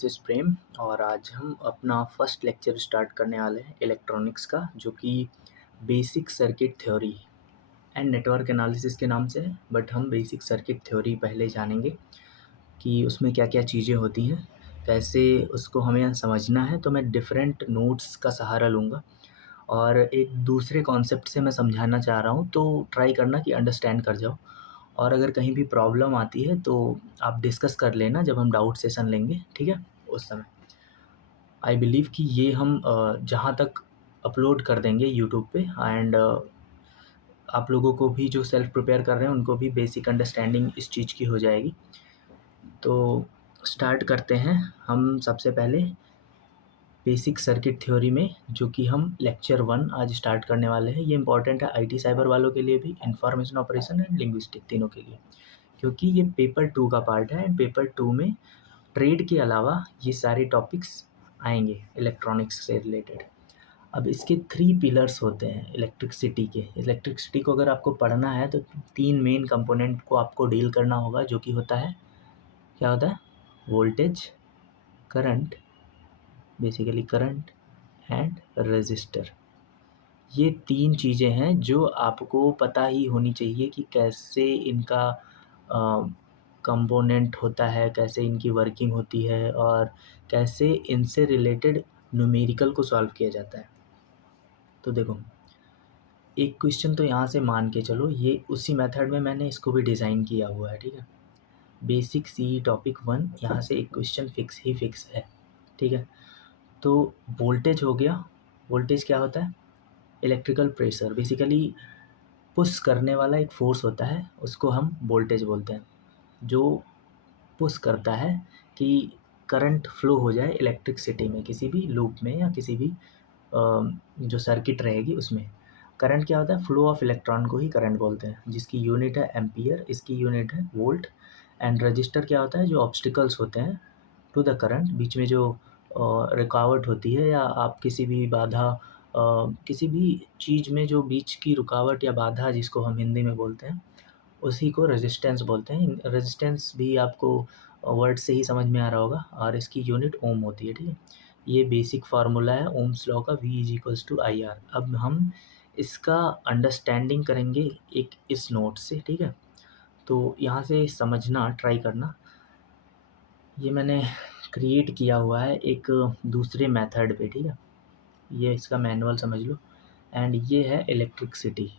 This प्रेम और आज हम अपना फर्स्ट लेक्चर स्टार्ट करने वाले हैं इलेक्ट्रॉनिक्स का, जो कि basic circuit theory and network analysis के नाम से है। बट हम बेसिक सर्किट थ्योरी पहले जानेंगे कि उसमें क्या क्या चीज़ें होती हैं, कैसे उसको हमें समझना है। तो मैं डिफरेंट नोट्स का सहारा लूँगा और एक दूसरे कॉन्सेप्ट से मैं समझाना चाह रहा हूँ, तो ट्राई करना कि अंडरस्टैंड कर जाओ। और अगर कहीं भी प्रॉब्लम आती है तो आप डिस्कस कर लेना जब हम डाउट सेशन लेंगे, ठीक है, उस समय। आई बिलीव कि ये हम जहाँ तक अपलोड कर देंगे यूट्यूब पे एंड आप लोगों को भी जो सेल्फ प्रिपेयर कर रहे हैं उनको भी बेसिक अंडरस्टैंडिंग इस चीज़ की हो जाएगी। तो स्टार्ट करते हैं हम सबसे पहले बेसिक सर्किट थ्योरी में, जो कि हम लेक्चर 1 आज स्टार्ट करने वाले हैं। ये इंपॉर्टेंट है आईटी साइबर वालों के लिए भी, इंफॉर्मेशन ऑपरेशन एंड लिंग्विस्टिक तीनों के लिए, क्योंकि ये पेपर 2 का पार्ट है एंड पेपर 2 में ट्रेड के अलावा ये सारे टॉपिक्स आएंगे इलेक्ट्रॉनिक्स से रिलेटेड। अब इसके 3 पिलर्स होते हैं इलेक्ट्रिसिटी के। इलेक्ट्रिसिटी को अगर आपको पढ़ना है तो 3 मेन कंपोनेंट को आपको डील करना होगा, जो कि होता है, क्या होता है, voltage, current, basically current and resistor. ये 3 चीज़ें हैं जो आपको पता ही होनी चाहिए कि कैसे इनका कंपोनेंट होता है, कैसे इनकी वर्किंग होती है और कैसे इनसे रिलेटेड न्यूमेरिकल को सॉल्व किया जाता है। तो देखो, एक क्वेश्चन तो यहाँ से मान के चलो, ये उसी मेथड में मैंने इसको भी डिज़ाइन किया हुआ है, ठीक है। बेसिक सी टॉपिक 1, यहाँ से एक क्वेश्चन फिक्स है, ठीक है। तो वोल्टेज हो गया। वोल्टेज क्या होता है? इलेक्ट्रिकल प्रेशर, बेसिकली पुश करने वाला एक फोर्स होता है, उसको हम वोल्टेज बोलते हैं, जो पुश करता है कि करंट फ्लो हो जाए इलेक्ट्रिसिटी में, किसी भी लूप में या किसी भी जो सर्किट रहेगी उसमें। करंट क्या होता है? फ्लो ऑफ इलेक्ट्रॉन को ही करंट बोलते हैं, जिसकी यूनिट है एम्पियर, इसकी यूनिट है वोल्ट। एंड रजिस्टर क्या होता है? जो ऑब्स्टिकल्स होते हैं टू द करंट, बीच में जो रुकावट होती है, या आप किसी भी बाधा, किसी भी चीज़ में जो बीच की रुकावट या बाधा, जिसको हम हिंदी में बोलते हैं, उसी को रेजिस्टेंस बोलते हैं। रेजिस्टेंस भी आपको वर्ड से ही समझ में आ रहा होगा, और इसकी यूनिट ओम होती है, ठीक है। ये बेसिक फार्मूला है ओम्स लॉ का, V=IR। अब हम इसका अंडरस्टैंडिंग करेंगे एक इस नोट से, ठीक है। तो यहाँ से समझना ट्राई करना। ये मैंने क्रिएट किया हुआ है एक दूसरे मेथड पे, ठीक है। ये इसका मैनुअल समझ लो। एंड ये है इलेक्ट्रिसिटी।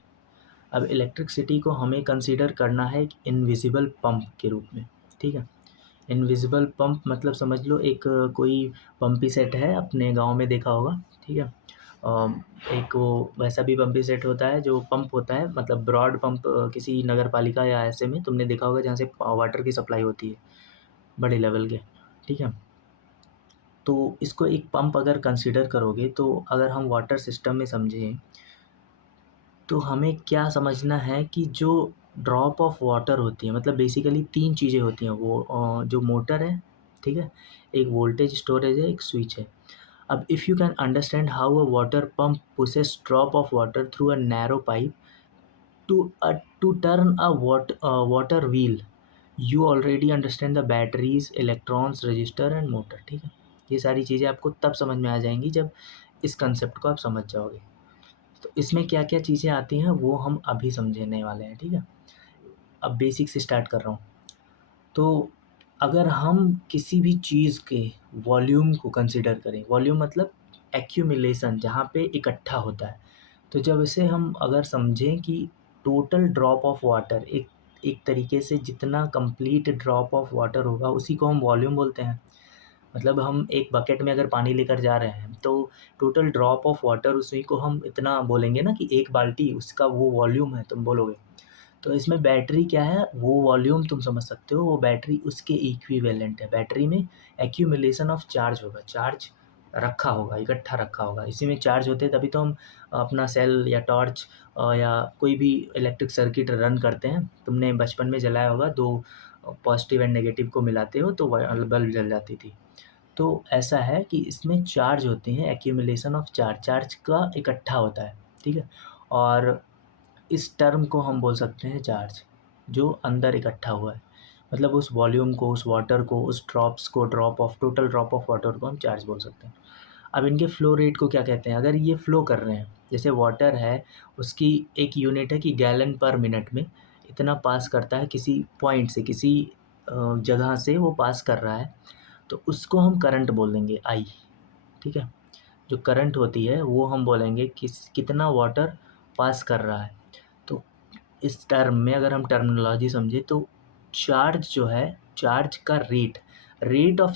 अब इलेक्ट्रिसिटी को हमें कंसीडर करना है एक इनविजिबल पंप के रूप में, ठीक है। इनविजिबल पंप मतलब समझ लो एक कोई पंपी सेट है, अपने गांव में देखा होगा, ठीक है। एक वो वैसा भी पंपी सेट होता है जो पंप होता है, मतलब ब्रॉड पंप, किसी नगर पालिका या ऐसे में तुमने देखा होगा, जहाँ से वाटर की सप्लाई होती है बड़े लेवल के, ठीक है। तो इसको एक पंप अगर कंसीडर करोगे, तो अगर हम वाटर सिस्टम में समझें, तो हमें क्या समझना है कि जो ड्रॉप ऑफ वाटर होती है, मतलब बेसिकली 3 चीज़ें होती हैं। वो जो मोटर है, ठीक है, एक वोल्टेज स्टोरेज है, एक स्विच है। अब if you can understand how a water pump pushes drop of water through a narrow pipe to turn a water wheel, you already understand the batteries, electrons, resistor and motor, ठीक है। ये सारी चीज़ें आपको तब समझ में आ जाएंगी जब इस कंसेप्ट को आप समझ जाओगे। तो इसमें क्या क्या चीज़ें आती हैं वो हम अभी समझने वाले हैं, ठीक है। अब बेसिक से स्टार्ट कर रहा हूँ। तो अगर हम किसी भी चीज़ के वॉल्यूम को कंसिडर करें, वॉल्यूम मतलब एक्यूमुलेशन, जहाँ पे इकट्ठा होता है, तो जब इसे हम अगर समझें कि टोटल ड्रॉप ऑफ वाटर, एक एक तरीके से जितना कंप्लीट ड्रॉप ऑफ वाटर होगा उसी को हम वॉल्यूम बोलते हैं। मतलब हम एक बकेट में अगर पानी लेकर जा रहे हैं, तो टोटल ड्रॉप ऑफ वाटर उसी को हम इतना बोलेंगे ना, कि एक बाल्टी, उसका वो वॉल्यूम है, तुम बोलोगे। तो इसमें बैटरी क्या है, वो वॉल्यूम तुम समझ सकते हो, वो बैटरी उसके इक्विवेलेंट है। बैटरी में एक्यूमुलेशन ऑफ चार्ज होगा, चार्ज रखा होगा, इकट्ठा रखा होगा, इसी में चार्ज होते हैं, तभी तो हम अपना सेल या टॉर्च या कोई भी इलेक्ट्रिक सर्किट रन करते हैं। तुमने बचपन में जलाया होगा, 2 पॉजिटिव एंड नेगेटिव को मिलाते हो तो बल्ब जल जाती थी। तो ऐसा है कि इसमें चार्ज होते हैं, एक्यूमुलेशन ऑफ चार्ज, चार्ज का इकट्ठा होता है, ठीक है। और इस टर्म को हम बोल सकते हैं चार्ज, जो अंदर इकट्ठा हुआ है। मतलब उस वॉल्यूम को, उस वाटर को, उस ड्रॉप्स को, टोटल ड्रॉप ऑफ वाटर को हम चार्ज बोल सकते हैं। अब इनके फ्लो रेट को क्या कहते हैं? अगर ये फ्लो कर रहे हैं, जैसे वाटर है, उसकी एक यूनिट है कि गैलन पर मिनट में इतना पास करता है, किसी पॉइंट से, किसी जगह से वो पास कर रहा है, तो उसको हम करंट बोल देंगे, आई। ठीक है, जो करंट होती है वो हम बोलेंगे कितना वाटर पास कर रहा है। तो इस टर्म में अगर हम टर्मिनोलॉजी समझे तो चार्ज जो है, चार्ज का rate of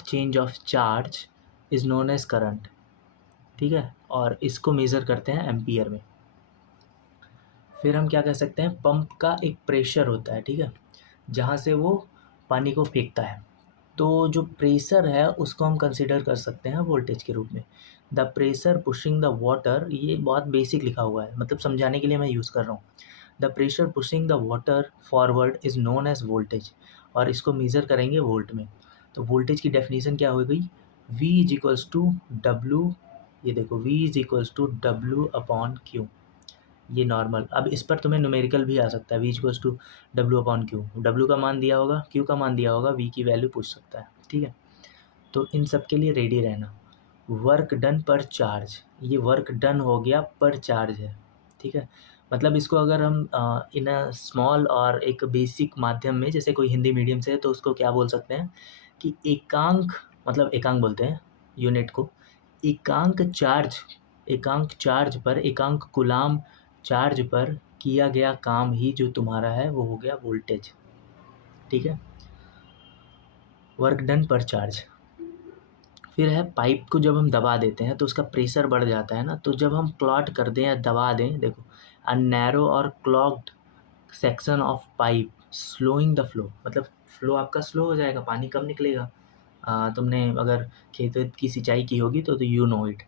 change of charge is known as current. ठीक है, और इसको मेज़र करते हैं एम्पियर में। फिर हम क्या कह सकते हैं, पंप का एक प्रेशर होता है, ठीक है, जहाँ से वो पानी को फेंकता है। तो जो प्रेशर है उसको हम कंसिडर कर सकते हैं वोल्टेज के रूप में। The pressure pushing the water, ये बहुत बेसिक लिखा हुआ है, मतलब समझाने के लिए मैं यूज़ कर रहा हूँ। The pressure pushing the water forward is known as voltage, और इसको मेज़र करेंगे वोल्ट में। तो वोल्टेज की डेफिनेशन क्या हो गई, V is equals to W, ये देखो V is equals to W upon Q, ये नॉर्मल। अब इस पर तुम्हें न्यूमेरिकल भी आ सकता है, V equals to W upon Q, W का मान दिया होगा, क्यू का मान दिया होगा, V की वैल्यू पूछ सकता है। ठीक है, तो इन सब के लिए रेडी रहना। वर्क डन पर चार्ज, ये वर्क डन हो गया पर चार्ज है। ठीक है, मतलब इसको अगर हम इन अ स्मॉल और एक बेसिक माध्यम में, जैसे कोई हिंदी मीडियम से है तो उसको क्या बोल सकते हैं कि एकांक, मतलब एकांक बोलते हैं यूनिट को, एकांक चार्ज पर, एकांक कूलाम चार्ज पर किया गया काम ही जो तुम्हारा है वो हो गया वोल्टेज। ठीक है, वर्क डन पर चार्ज। फिर है पाइप को जब हम दबा देते हैं तो उसका प्रेशर बढ़ जाता है ना, तो जब हम क्लॉट कर दें या दबा दें, देखो, अ नैरो और clogged section of pipe slowing the flow, मतलब फ्लो आपका स्लो हो जाएगा, पानी कम निकलेगा। तुमने अगर खेत वेत की सिंचाई की होगी तो यू नो इट।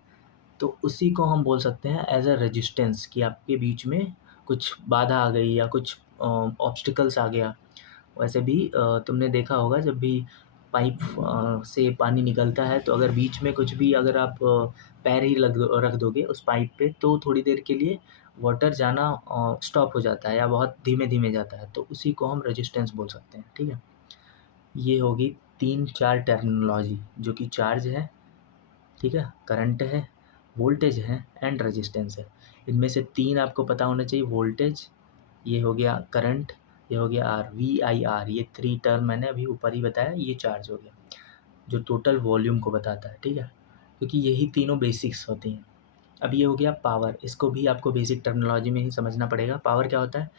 तो उसी को हम बोल सकते हैं एज अ रेजिस्टेंस, कि आपके बीच में कुछ बाधा आ गई या कुछ ऑब्स्टिकल्स आ गया। वैसे भी तुमने देखा होगा जब भी पाइप से पानी निकलता है, तो अगर बीच में कुछ भी, अगर आप पैर ही रख दोगे उस पाइप पे, तो थोड़ी देर के लिए वाटर जाना स्टॉप हो जाता है या बहुत धीमे धीमे जाता है, तो उसी को हम रेजिस्टेंस बोल सकते हैं। ठीक है, ये होगी 3-4 टर्मिनोलॉजी, जो कि चार्ज है, ठीक है, करंट है, वोल्टेज है एंड रेजिस्टेंस है। इनमें से 3 आपको पता होना चाहिए, वोल्टेज, ये हो गया करंट, ये हो गया आर, VIR, ये 3 टर्म मैंने अभी ऊपर ही बताया, ये चार्ज हो गया जो टोटल वॉल्यूम को बताता है। ठीक है, क्योंकि यही तीनों बेसिक्स होती हैं। अब ये हो गया पावर, इसको भी आपको बेसिक टर्मिनोलॉजी में ही समझना पड़ेगा। पावर क्या होता है,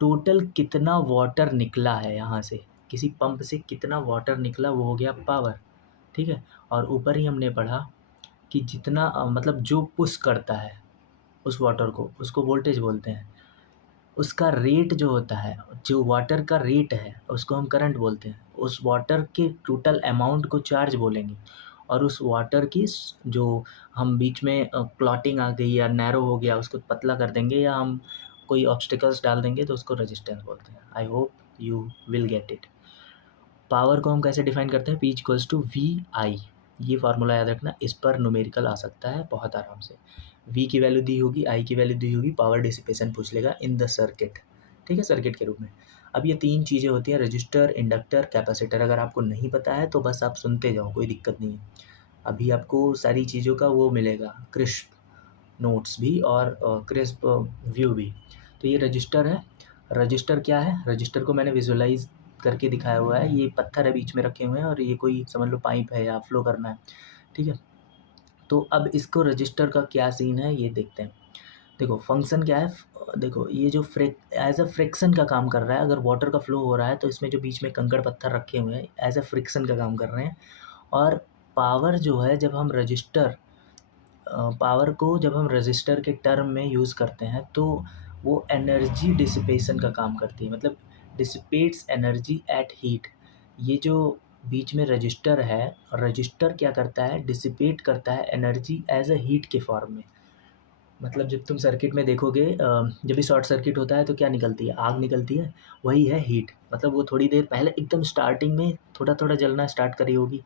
टोटल कितना वाटर निकला है, यहाँ से किसी पंप से कितना वाटर निकला, वो हो गया पावर। ठीक है, और ऊपर ही हमने पढ़ा कि जितना मतलब जो पुश करता है उस वाटर को, उसको वोल्टेज बोलते हैं। उसका रेट जो होता है, जो वाटर का रेट है, उसको हम करंट बोलते हैं। उस वाटर के टोटल अमाउंट को चार्ज बोलेंगे, और उस वाटर की जो हम बीच में क्लॉटिंग आ गई या नैरो हो गया, उसको पतला कर देंगे या हम कोई ऑब्स्टिकल्स डाल देंगे, तो उसको रेजिस्टेंस बोलते हैं। I hope you will get it. Power को हम कैसे डिफाइन करते हैं, P इक्वल्स टू VI, ये फार्मूला याद रखना, इस पर न्यूमेरिकल आ सकता है बहुत आराम से। V की वैल्यू दी होगी, I की वैल्यू दी होगी, पावर डिसिपेशन पूछ लेगा इन द सर्किट। ठीक है, सर्किट के रूप में। अब ये 3 चीज़ें होती हैं, रजिस्टर, इंडक्टर, कैपेसिटर। अगर आपको नहीं पता है तो बस आप सुनते जाओ, कोई दिक्कत नहीं है। अभी आपको सारी चीज़ों का वो मिलेगा, क्रिस्प नोट्स भी और क्रिस्प व्यू भी। तो ये रजिस्टर है। रजिस्टर क्या है, रजिस्टर को मैंने विजुअलाइज करके दिखाया हुआ है। ये पत्थर है बीच में रखे हुए हैं, और ये कोई समझ लो पाइप है या फ्लो करना है। ठीक है, तो अब इसको रजिस्टर का क्या सीन है ये देखते हैं। देखो फंक्शन क्या है, देखो ये जो एज अ फ्रिक्शन का काम कर रहा है। अगर वाटर का फ्लो हो रहा है तो इसमें जो बीच में कंकड़ पत्थर रखे हुए हैं एज अ फ्रिक्शन का काम कर रहे हैं। और पावर जो है, पावर को जब हम रजिस्टर के टर्म में यूज़ करते हैं तो वो एनर्जी डिसिपेशन का काम करती है, मतलब डिसिपेट्स एनर्जी एट हीट। ये जो बीच में रजिस्टर है, रजिस्टर क्या करता है, डिसिपेट करता है एनर्जी एज अ हीट के फॉर्म में। मतलब जब तुम सर्किट में देखोगे, जब भी शॉर्ट सर्किट होता है तो क्या निकलती है, आग निकलती है, वही है हीट। मतलब वो थोड़ी देर पहले एकदम स्टार्टिंग में थोड़ा थोड़ा जलना स्टार्ट करी होगी,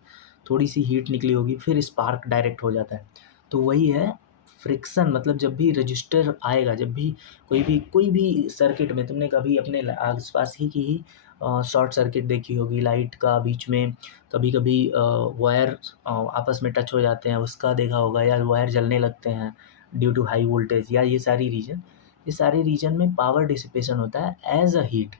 थोड़ी सी हीट निकली होगी, फिर स्पार्क डायरेक्ट हो जाता है। तो वही है फ्रिक्शन मतलब जब भी रजिस्टर आएगा, जब भी कोई भी सर्किट में तुमने कभी अपने आसपास ही की ही शॉर्ट सर्किट देखी होगी, लाइट का बीच में कभी-कभी वायर आपस में टच हो जाते हैं, उसका देखा होगा, या वायर जलने लगते हैं ड्यू टू हाई वोल्टेज, या ये सारे रीजन में पावर डिसिपेशन होता है एज अ हीट,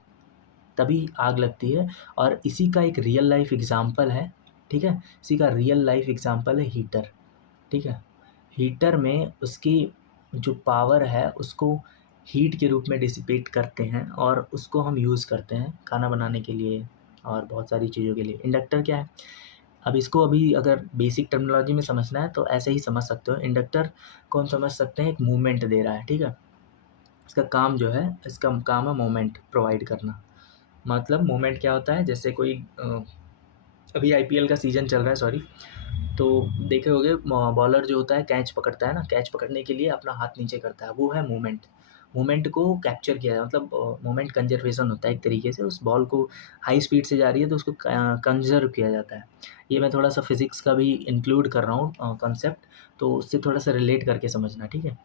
तभी आग लगती है। और इसी का एक रियल लाइफ एग्जांपल है, ठीक है, इसी का रियल लाइफ एग्जांपल है हीटर, ठीक है। हीटर में उसकी जो पावर है उसको हीट के रूप में डिसिपेट करते हैं और उसको हम यूज़ करते हैं खाना बनाने के लिए और बहुत सारी चीज़ों के लिए। इंडक्टर क्या है? अब इसको अभी अगर बेसिक टर्मिनोलॉजी में समझना है तो ऐसे ही समझ सकते हो। इंडक्टर को हम समझ सकते हैं एक मूवमेंट दे रहा है, ठीक है। इसका काम जो है, इसका काम है मोमेंट प्रोवाइड करना। मतलब मोमेंट क्या होता है, जैसे कोई अभी आईपीएल का सीज़न चल रहा है, सॉरी, तो देखे होगे बॉलर जो होता है कैच पकड़ता है ना, कैच पकड़ने के लिए अपना हाथ नीचे करता है, वो है मूवमेंट। मूवमेंट को कैप्चर किया है, मतलब मूवमेंट कंजर्वेशन होता है एक तरीके से। उस बॉल को हाई स्पीड से जा रही है तो उसको कंजर्व किया जाता है। ये मैं थोड़ा सा फिजिक्स का भी इंक्लूड कर रहा हूँ कंसेप्ट, तो उससे थोड़ा सा रिलेट करके समझना, ठीक है।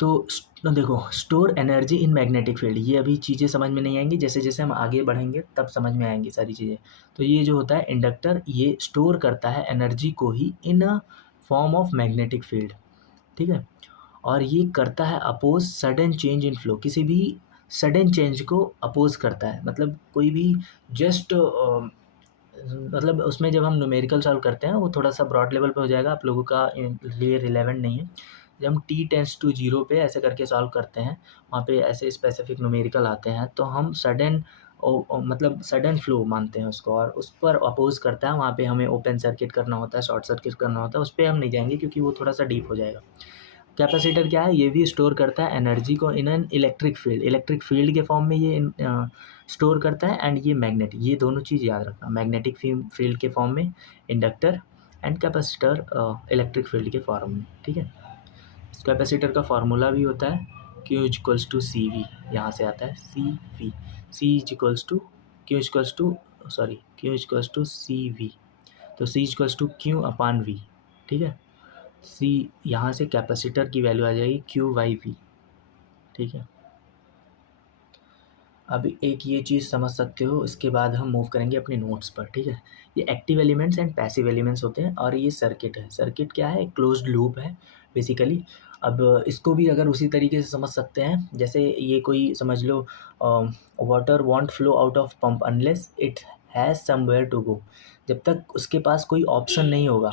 तो देखो, store energy in magnetic field, ये अभी चीज़ें समझ में नहीं आएंगी, जैसे जैसे हम आगे बढ़ेंगे तब समझ में आएंगी सारी चीज़ें। तो ये जो होता है इंडक्टर, ये स्टोर करता है एनर्जी को ही in a form of magnetic field, ठीक है। और ये करता है oppose sudden change in flow, किसी भी सडन चेंज को अपोज करता है। मतलब कोई भी जस्ट मतलब उसमें जब हम न्यूमेरिकल सॉल्व करते हैं वो थोड़ा सा ब्रॉड लेवल पे हो जाएगा, आप लोगों का लिए रिलेवेंट नहीं है। जब हम t टेंड्स टू 0 पे ऐसे करके सॉल्व करते हैं, वहाँ पे ऐसे स्पेसिफिक न्यूमेरिकल आते हैं, तो हम सडन मतलब सडन फ्लो मानते हैं उसको, और उस पर अपोज करता है, वहाँ पे हमें ओपन सर्किट करना होता है, शॉर्ट सर्किट करना होता है। उस पर हम नहीं जाएंगे क्योंकि वो थोड़ा सा डीप हो जाएगा। कैपेसिटर क्या है? ये भी स्टोर करता है एनर्जी को इन एन इलेक्ट्रिक फील्ड के फॉर्म में ये स्टोर करता है। एंड ये मैग्नेट, ये दोनों चीज़ याद रखना, मैग्नेटिक फील्ड के फॉर्म में inductor, and capacitor electric field के फॉर्म में, ठीक है। कैपेसिटर का फार्मूला भी होता है Q equals to C V, यहाँ से आता है C V, C equals to Q equals to Q equals to C V, तो C equals to Q upon V, ठीक है। सी, यहाँ से कैपेसिटर की वैल्यू आ जाएगी क्यू बाई वी, ठीक है। अब एक ये चीज़ समझ सकते हो, इसके बाद हम मूव करेंगे अपने नोट्स पर, ठीक है। ये active elements and passive elements होते हैं, और ये सर्किट है। सर्किट क्या है? क्लोज्ड लूप है बेसिकली। अब इसको भी अगर उसी तरीके से समझ सकते हैं, जैसे ये कोई समझ लो, water won't flow out of pump unless it has somewhere to go. जब तक उसके पास कोई ऑप्शन नहीं होगा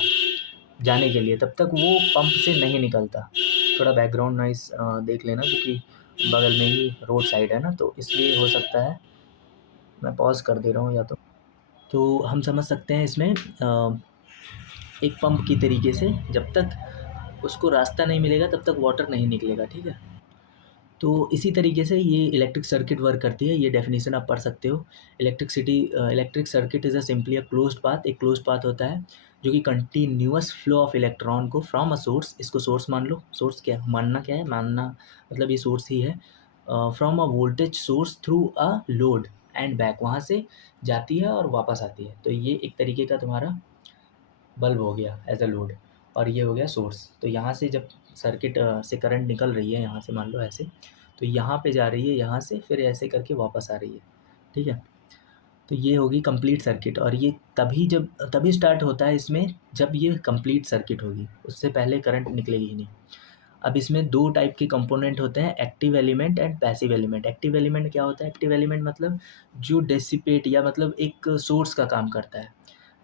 जाने के लिए, तब तक वो पंप से नहीं निकलता। थोड़ा बैकग्राउंड नॉइस देख लेना, क्योंकि बगल में ही रोड साइड है ना, तो इसलिए हो सकता है। मैं पॉज़ कर दे रहा हूँ या तो हम समझ सकते हैं इसमें एक पंप की तरीके से, जब तक उसको रास्ता नहीं मिलेगा तब तक वाटर नहीं निकलेगा, ठीक है। तो इसी तरीके से ये इलेक्ट्रिक सर्किट वर्क करती है। ये डेफिनेशन आप पढ़ सकते हो। Electric circuit is a simply a closed path. एक क्लोज्ड पाथ होता है जो कि कंटिन्यूअस फ्लो ऑफ इलेक्ट्रॉन को फ्रॉम अ सोर्स, इसको सोर्स मान लो। सोर्स क्या मानना, क्या है मानना, मतलब ये सोर्स ही है। From a voltage source through a load and back, वहाँ से जाती है और वापस आती है। तो ये एक तरीके का तुम्हारा बल्ब हो गया एज अ लोड, और ये हो गया सोर्स। तो यहाँ से जब सर्किट से करंट निकल रही है, यहाँ से मान लो ऐसे, तो यहाँ पे जा रही है, यहाँ से फिर ऐसे करके वापस आ रही है, ठीक है। तो ये होगी कंप्लीट सर्किट, और ये तभी स्टार्ट होता है इसमें जब ये कंप्लीट सर्किट होगी, उससे पहले करंट निकलेगी ही नहीं। अब इसमें दो टाइप के कंपोनेंट होते हैं, active element and passive element. Active element क्या होता है? एक्टिव एलिमेंट मतलब जो डेसिपेट, या मतलब एक सोर्स का काम करता है।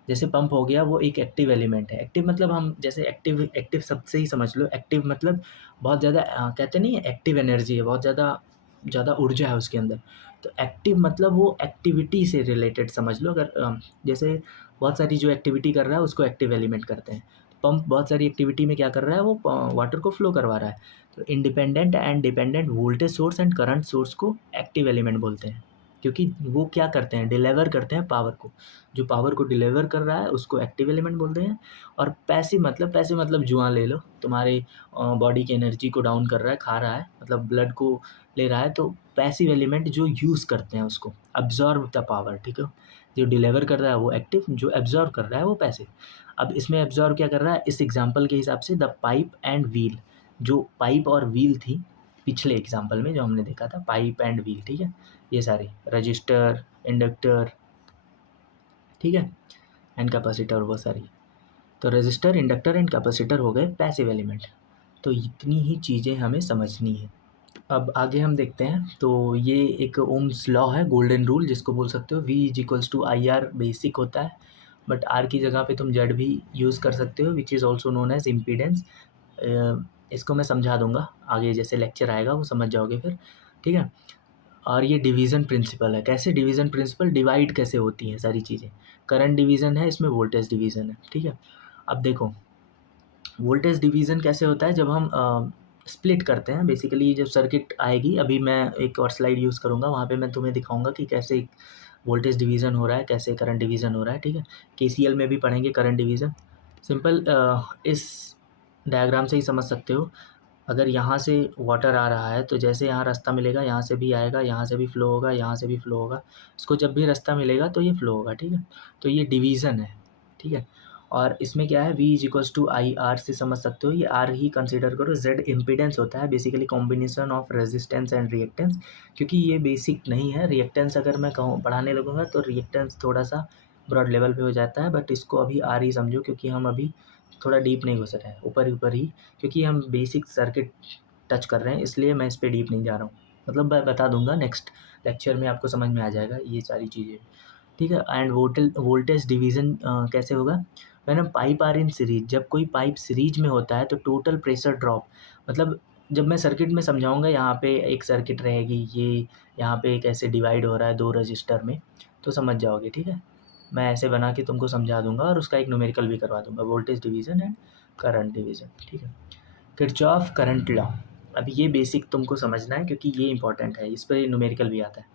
जैसे पंप हो गया, वो एक एक्टिव एलिमेंट है। एक्टिव मतलब हम जैसे एक्टिव एक्टिव शब्द से ही समझ लो। एक्टिव मतलब बहुत ज़्यादा कहते नहीं है, एक्टिव एनर्जी है, बहुत ज़्यादा ज़्यादा ऊर्जा है उसके अंदर। तो एक्टिव मतलब वो एक्टिविटी से रिलेटेड समझ लो। अगर जैसे बहुत सारी जो एक्टिविटी कर रहा है उसको एक्टिव एलिमेंट करते हैं। पंप बहुत सारी एक्टिविटी में क्या कर रहा है, वो वाटर को फ्लो करवा रहा है। तो independent and dependent voltage source and current source को एक्टिव एलिमेंट बोलते हैं, क्योंकि वो क्या करते हैं, डिलीवर करते हैं पावर को। जो पावर को डिलीवर कर रहा है उसको एक्टिव एलिमेंट बोलते हैं। और पैसिव मतलब जुआ ले लो, तुम्हारे बॉडी की एनर्जी को डाउन कर रहा है, खा रहा है, मतलब ब्लड को ले रहा है। तो पैसिव एलिमेंट जो यूज़ करते हैं उसको, अब्जॉर्ब द पावर, ठीक है। जो डिलीवर कर रहा है वो एक्टिव, जो एब्जॉर्व कर रहा है वो पैसिव। अब इसमें एब्जॉर्व क्या कर रहा है, इस एग्जांपल के हिसाब से द पाइप एंड व्हील, जो पाइप और व्हील थी पिछले एग्जांपल में जो हमने देखा था, पाइप एंड व्हील, ठीक है, ये सारे रजिस्टर, इंडक्टर, ठीक है, एंड कैपेसिटर, वो सारी। तो रजिस्टर, इंडक्टर एंड कैपेसिटर हो गए पैसिव एलिमेंट। तो इतनी ही चीज़ें हमें समझनी है। अब आगे हम देखते हैं। तो ये एक ओम्स लॉ है, गोल्डन रूल जिसको बोल सकते हो, V is equals to I R basic होता है, बट आर की जगह पे तुम जेड भी यूज़ कर सकते हो, which is also known as impedance. इसको मैं समझा दूंगा आगे, जैसे लेक्चर आएगा वो समझ जाओगे फिर, ठीक है। और ये डिवीज़न प्रिंसिपल है। कैसे डिवीज़न प्रिंसिपल, डिवाइड कैसे होती हैं सारी चीज़ें। करंट डिवीज़न है, इसमें वोल्टेज डिवीज़न है, ठीक है। अब देखो वोल्टेज डिवीज़न कैसे होता है, जब हम स्प्लिट करते हैं बेसिकली, जब सर्किट आएगी, अभी मैं एक और स्लाइड यूज़ करूँगा, वहाँ पे मैं तुम्हें दिखाऊंगा कि कैसे वोल्टेज डिवीज़न हो रहा है, कैसे करंट डिवीज़न हो रहा है, ठीक है। केसीएल में भी पढ़ेंगे करंट डिवीज़न। सिंपल इस डायग्राम से ही समझ सकते हो। अगर यहाँ से वाटर आ रहा है तो जैसे यहाँ रास्ता मिलेगा, यहाँ से भी आएगा, यहाँ से भी फ्लो होगा, यहाँ से भी फ्लो होगा, इसको जब भी रास्ता मिलेगा तो ये फ्लो होगा, ठीक है। तो ये डिवीज़न है, ठीक है। और इसमें क्या है, V is equals to I R से समझ सकते हो, ये आर ही कंसिडर करो। Z इम्पीडेंस होता है basically combination of resistance and reactance, क्योंकि ये बेसिक नहीं है। रिएक्टेंस अगर मैं कहूँ पढ़ाने लगूंगा तो रिएक्टेंस थोड़ा सा ब्रॉड लेवल पे हो जाता है, बट इसको अभी आर ही समझो, क्योंकि हम अभी थोड़ा डीप नहीं घुस रहे हैं, ऊपर ऊपर ही, क्योंकि हम बेसिक सर्किट टच कर रहे हैं, इसलिए मैं इस पर डीप नहीं जा रहा हूँ। मतलब मैं बता दूंगा नेक्स्ट लेक्चर में, आपको समझ में आ जाएगा ये सारी चीज़ें, ठीक है। एंड वोल्टेज डिवीज़न कैसे होगा, when pipe are in series, जब कोई पाइप सीरीज में होता है तो टोटल प्रेशर ड्रॉप, मतलब जब मैं सर्किट में समझाऊंगा, यहाँ पे एक सर्किट रहेगी, ये यहाँ पे कैसे डिवाइड हो रहा है दो रजिस्टर में, तो समझ जाओगे, ठीक है। मैं ऐसे बना के तुमको समझा दूंगा और उसका एक न्यूमेरिकल भी करवा दूंगा, voltage division and current division, ठीक है। किरचॉफ करंट लॉ, अब ये बेसिक तुमको समझना है क्योंकि ये इंपॉर्टेंट है, इस पर न्यूमेरिकल भी आता है।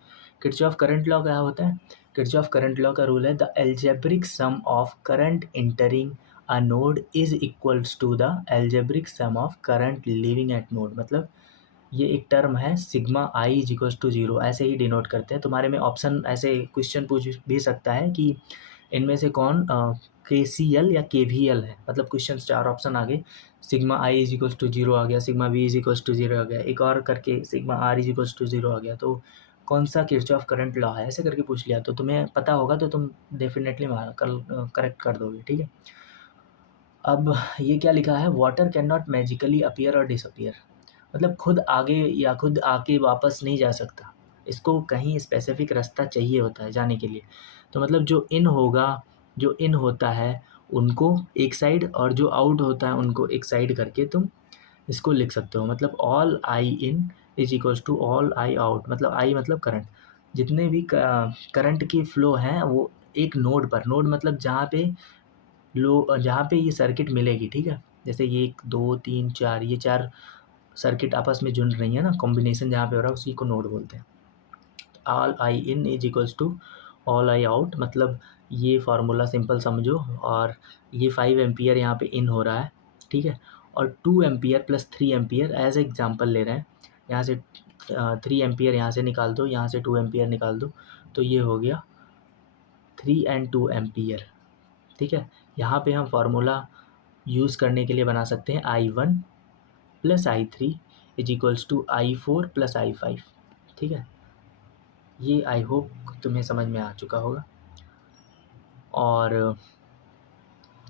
किरचॉफ करंट लॉ क्या होता है, किरचॉफ करंट लॉ का रूल है, the algebraic sum of current entering a node is equals to the algebraic sum of current leaving at node. मतलब ये एक टर्म है sigma I is equals to zero, ऐसे ही डिनोट करते हैं। तुम्हारे में ऑप्शन ऐसे क्वेश्चन पूछ भी सकता है कि इनमें से कौन KCL या KVL है, मतलब क्वेश्चन 4 ऑप्शन आ गए, sigma I is equals to zero आ गया, sigma V is equals to zero आ गया, एक और करके sigma R is equals to zero आ गया, तो कौन सा किरचॉफ करंट लॉ है, ऐसे करके पूछ लिया तो तुम्हें पता होगा, तो तुम डेफिनेटली कल करेक्ट कर दोगे, ठीक है। अब ये क्या लिखा है, water can not magically appear और डिसअपीयर, मतलब खुद आगे या खुद आके वापस नहीं जा सकता, इसको कहीं स्पेसिफिक रास्ता चाहिए होता है जाने के लिए। तो मतलब जो इन होगा, जो इन होता है उनको एक साइड, और जो आउट होता है उनको एक साइड करके तुम इसको लिख सकते हो। मतलब all I in is equals to all I out, मतलब आई मतलब करंट, जितने भी करंट की फ्लो हैं वो एक नोड पर, नोड मतलब जहाँ पे ये सर्किट मिलेगी, ठीक है। जैसे ये 1 2 3 4, ये 4 सर्किट आपस में जुड़ रही है ना, कॉम्बिनेशन जहाँ पे हो रहा है उसी को नोड बोलते हैं। All I in is equals to all I out, मतलब ये फार्मूला सिंपल समझो, और ये 5 एम्पियर यहाँ पे इन हो रहा है, ठीक है। और 2 ampere plus 3 ampere as example ले रहे हैं, यहाँ से 3 एम्पियर यहाँ से निकाल दो, यहाँ से 2 एम्पियर निकाल दो, तो ये हो गया 3 एंड 2 एम्पियर, ठीक है। यहाँ पे हम फार्मूला यूज़ करने के लिए बना सकते हैं I1 plus I3 is equals to I4 plus I5, ठीक है। ये आई होप तुम्हें समझ में आ चुका होगा। और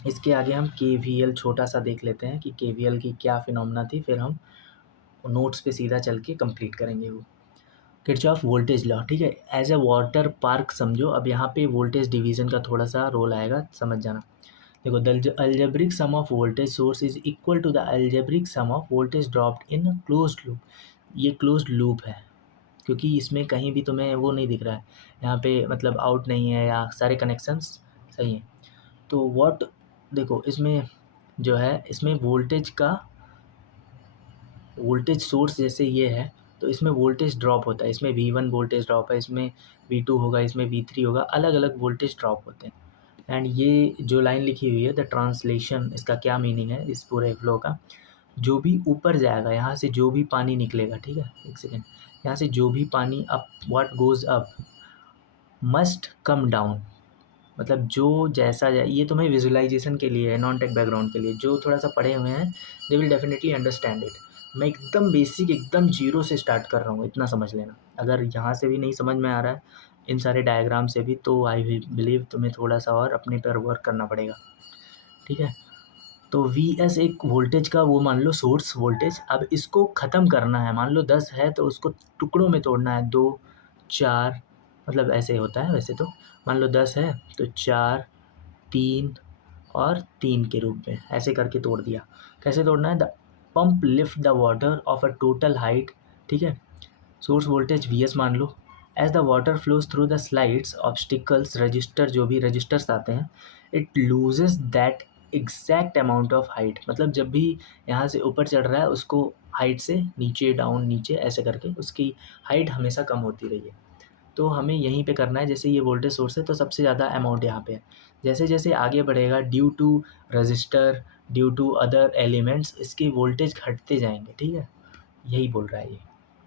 इसके आगे हम KVL छोटा सा देख लेते हैं कि KVL की क्या फिनोमेना थी, फिर हम नोट्स पे सीधा चल के कंप्लीट करेंगे वो। किरचॉफ वोल्टेज लॉ, ठीक है, एज ए वाटर पार्क समझो। अब यहाँ पे वोल्टेज डिवीज़न का थोड़ा सा रोल आएगा, समझ जाना। देखो, the algebraic sum of voltage source is equal to the algebraic sum of voltage dropped in closed loop. ये क्लोज्ड लूप है क्योंकि इसमें कहीं भी तुम्हें वो नहीं दिख रहा है, यहाँ पे मतलब आउट नहीं है, या सारे कनेक्शंस सही हैं। तो व्हाट, देखो इसमें जो है, इसमें वोल्टेज सोर्स जैसे ये है, तो इसमें वोल्टेज ड्रॉप होता है, इसमें V1 वोल्टेज ड्रॉप है, इसमें V2 होगा, इसमें V3 होगा, अलग अलग वोल्टेज ड्रॉप होते हैं। एंड ये जो लाइन लिखी हुई है द ट्रांसलेशन, इसका क्या मीनिंग है इस पूरे फ्लो का, जो भी ऊपर जाएगा, यहाँ से जो भी पानी निकलेगा, ठीक है, एक सेकेंड, यहाँ से जो भी पानी up, what goes up must come down, मतलब जो जैसा ये तुम्हें विजुअलाइजेशन के लिए है, नॉन टेक बैकग्राउंड के लिए। जो थोड़ा सा पढ़े हुए हैं they will definitely understand it. मैं एकदम बेसिक एकदम जीरो से स्टार्ट कर रहा हूँ, इतना समझ लेना। अगर यहाँ से भी नहीं समझ में आ रहा है इन सारे डायग्राम से भी, तो आई बिलीव तुम्हें थोड़ा सा और अपने पर वर्क करना पड़ेगा, ठीक है। तो Vs एक वोल्टेज का वो मान लो सोर्स वोल्टेज। अब इसको ख़त्म करना है, मान लो 10 है तो उसको टुकड़ों में तोड़ना है, 2 4, मतलब ऐसे होता है वैसे तो। मान लो 10 है तो 4 3 और 3 के रूप में ऐसे करके तोड़ दिया। कैसे तोड़ना है? The pump lift the water of a total height, ठीक है। सोर्स वोल्टेज Vs मान लो। As the water flows through the slides obstacles register, जो भी रजिस्टर्स आते हैं, it loses that exact amount of height. मतलब जब भी यहाँ से ऊपर चढ़ रहा है उसको हाइट से नीचे डाउन नीचे ऐसे करके उसकी हाइट हमेशा कम होती रही है। तो हमें यहीं पे करना है। जैसे ये वोल्टेज सोर्स है तो सबसे ज़्यादा अमाउंट यहाँ पे है। जैसे जैसे आगे बढ़ेगा due to resistor, due to other elements, इसके वोल्टेज घटते जाएंगे, ठीक है। यही बोल रहा है ये।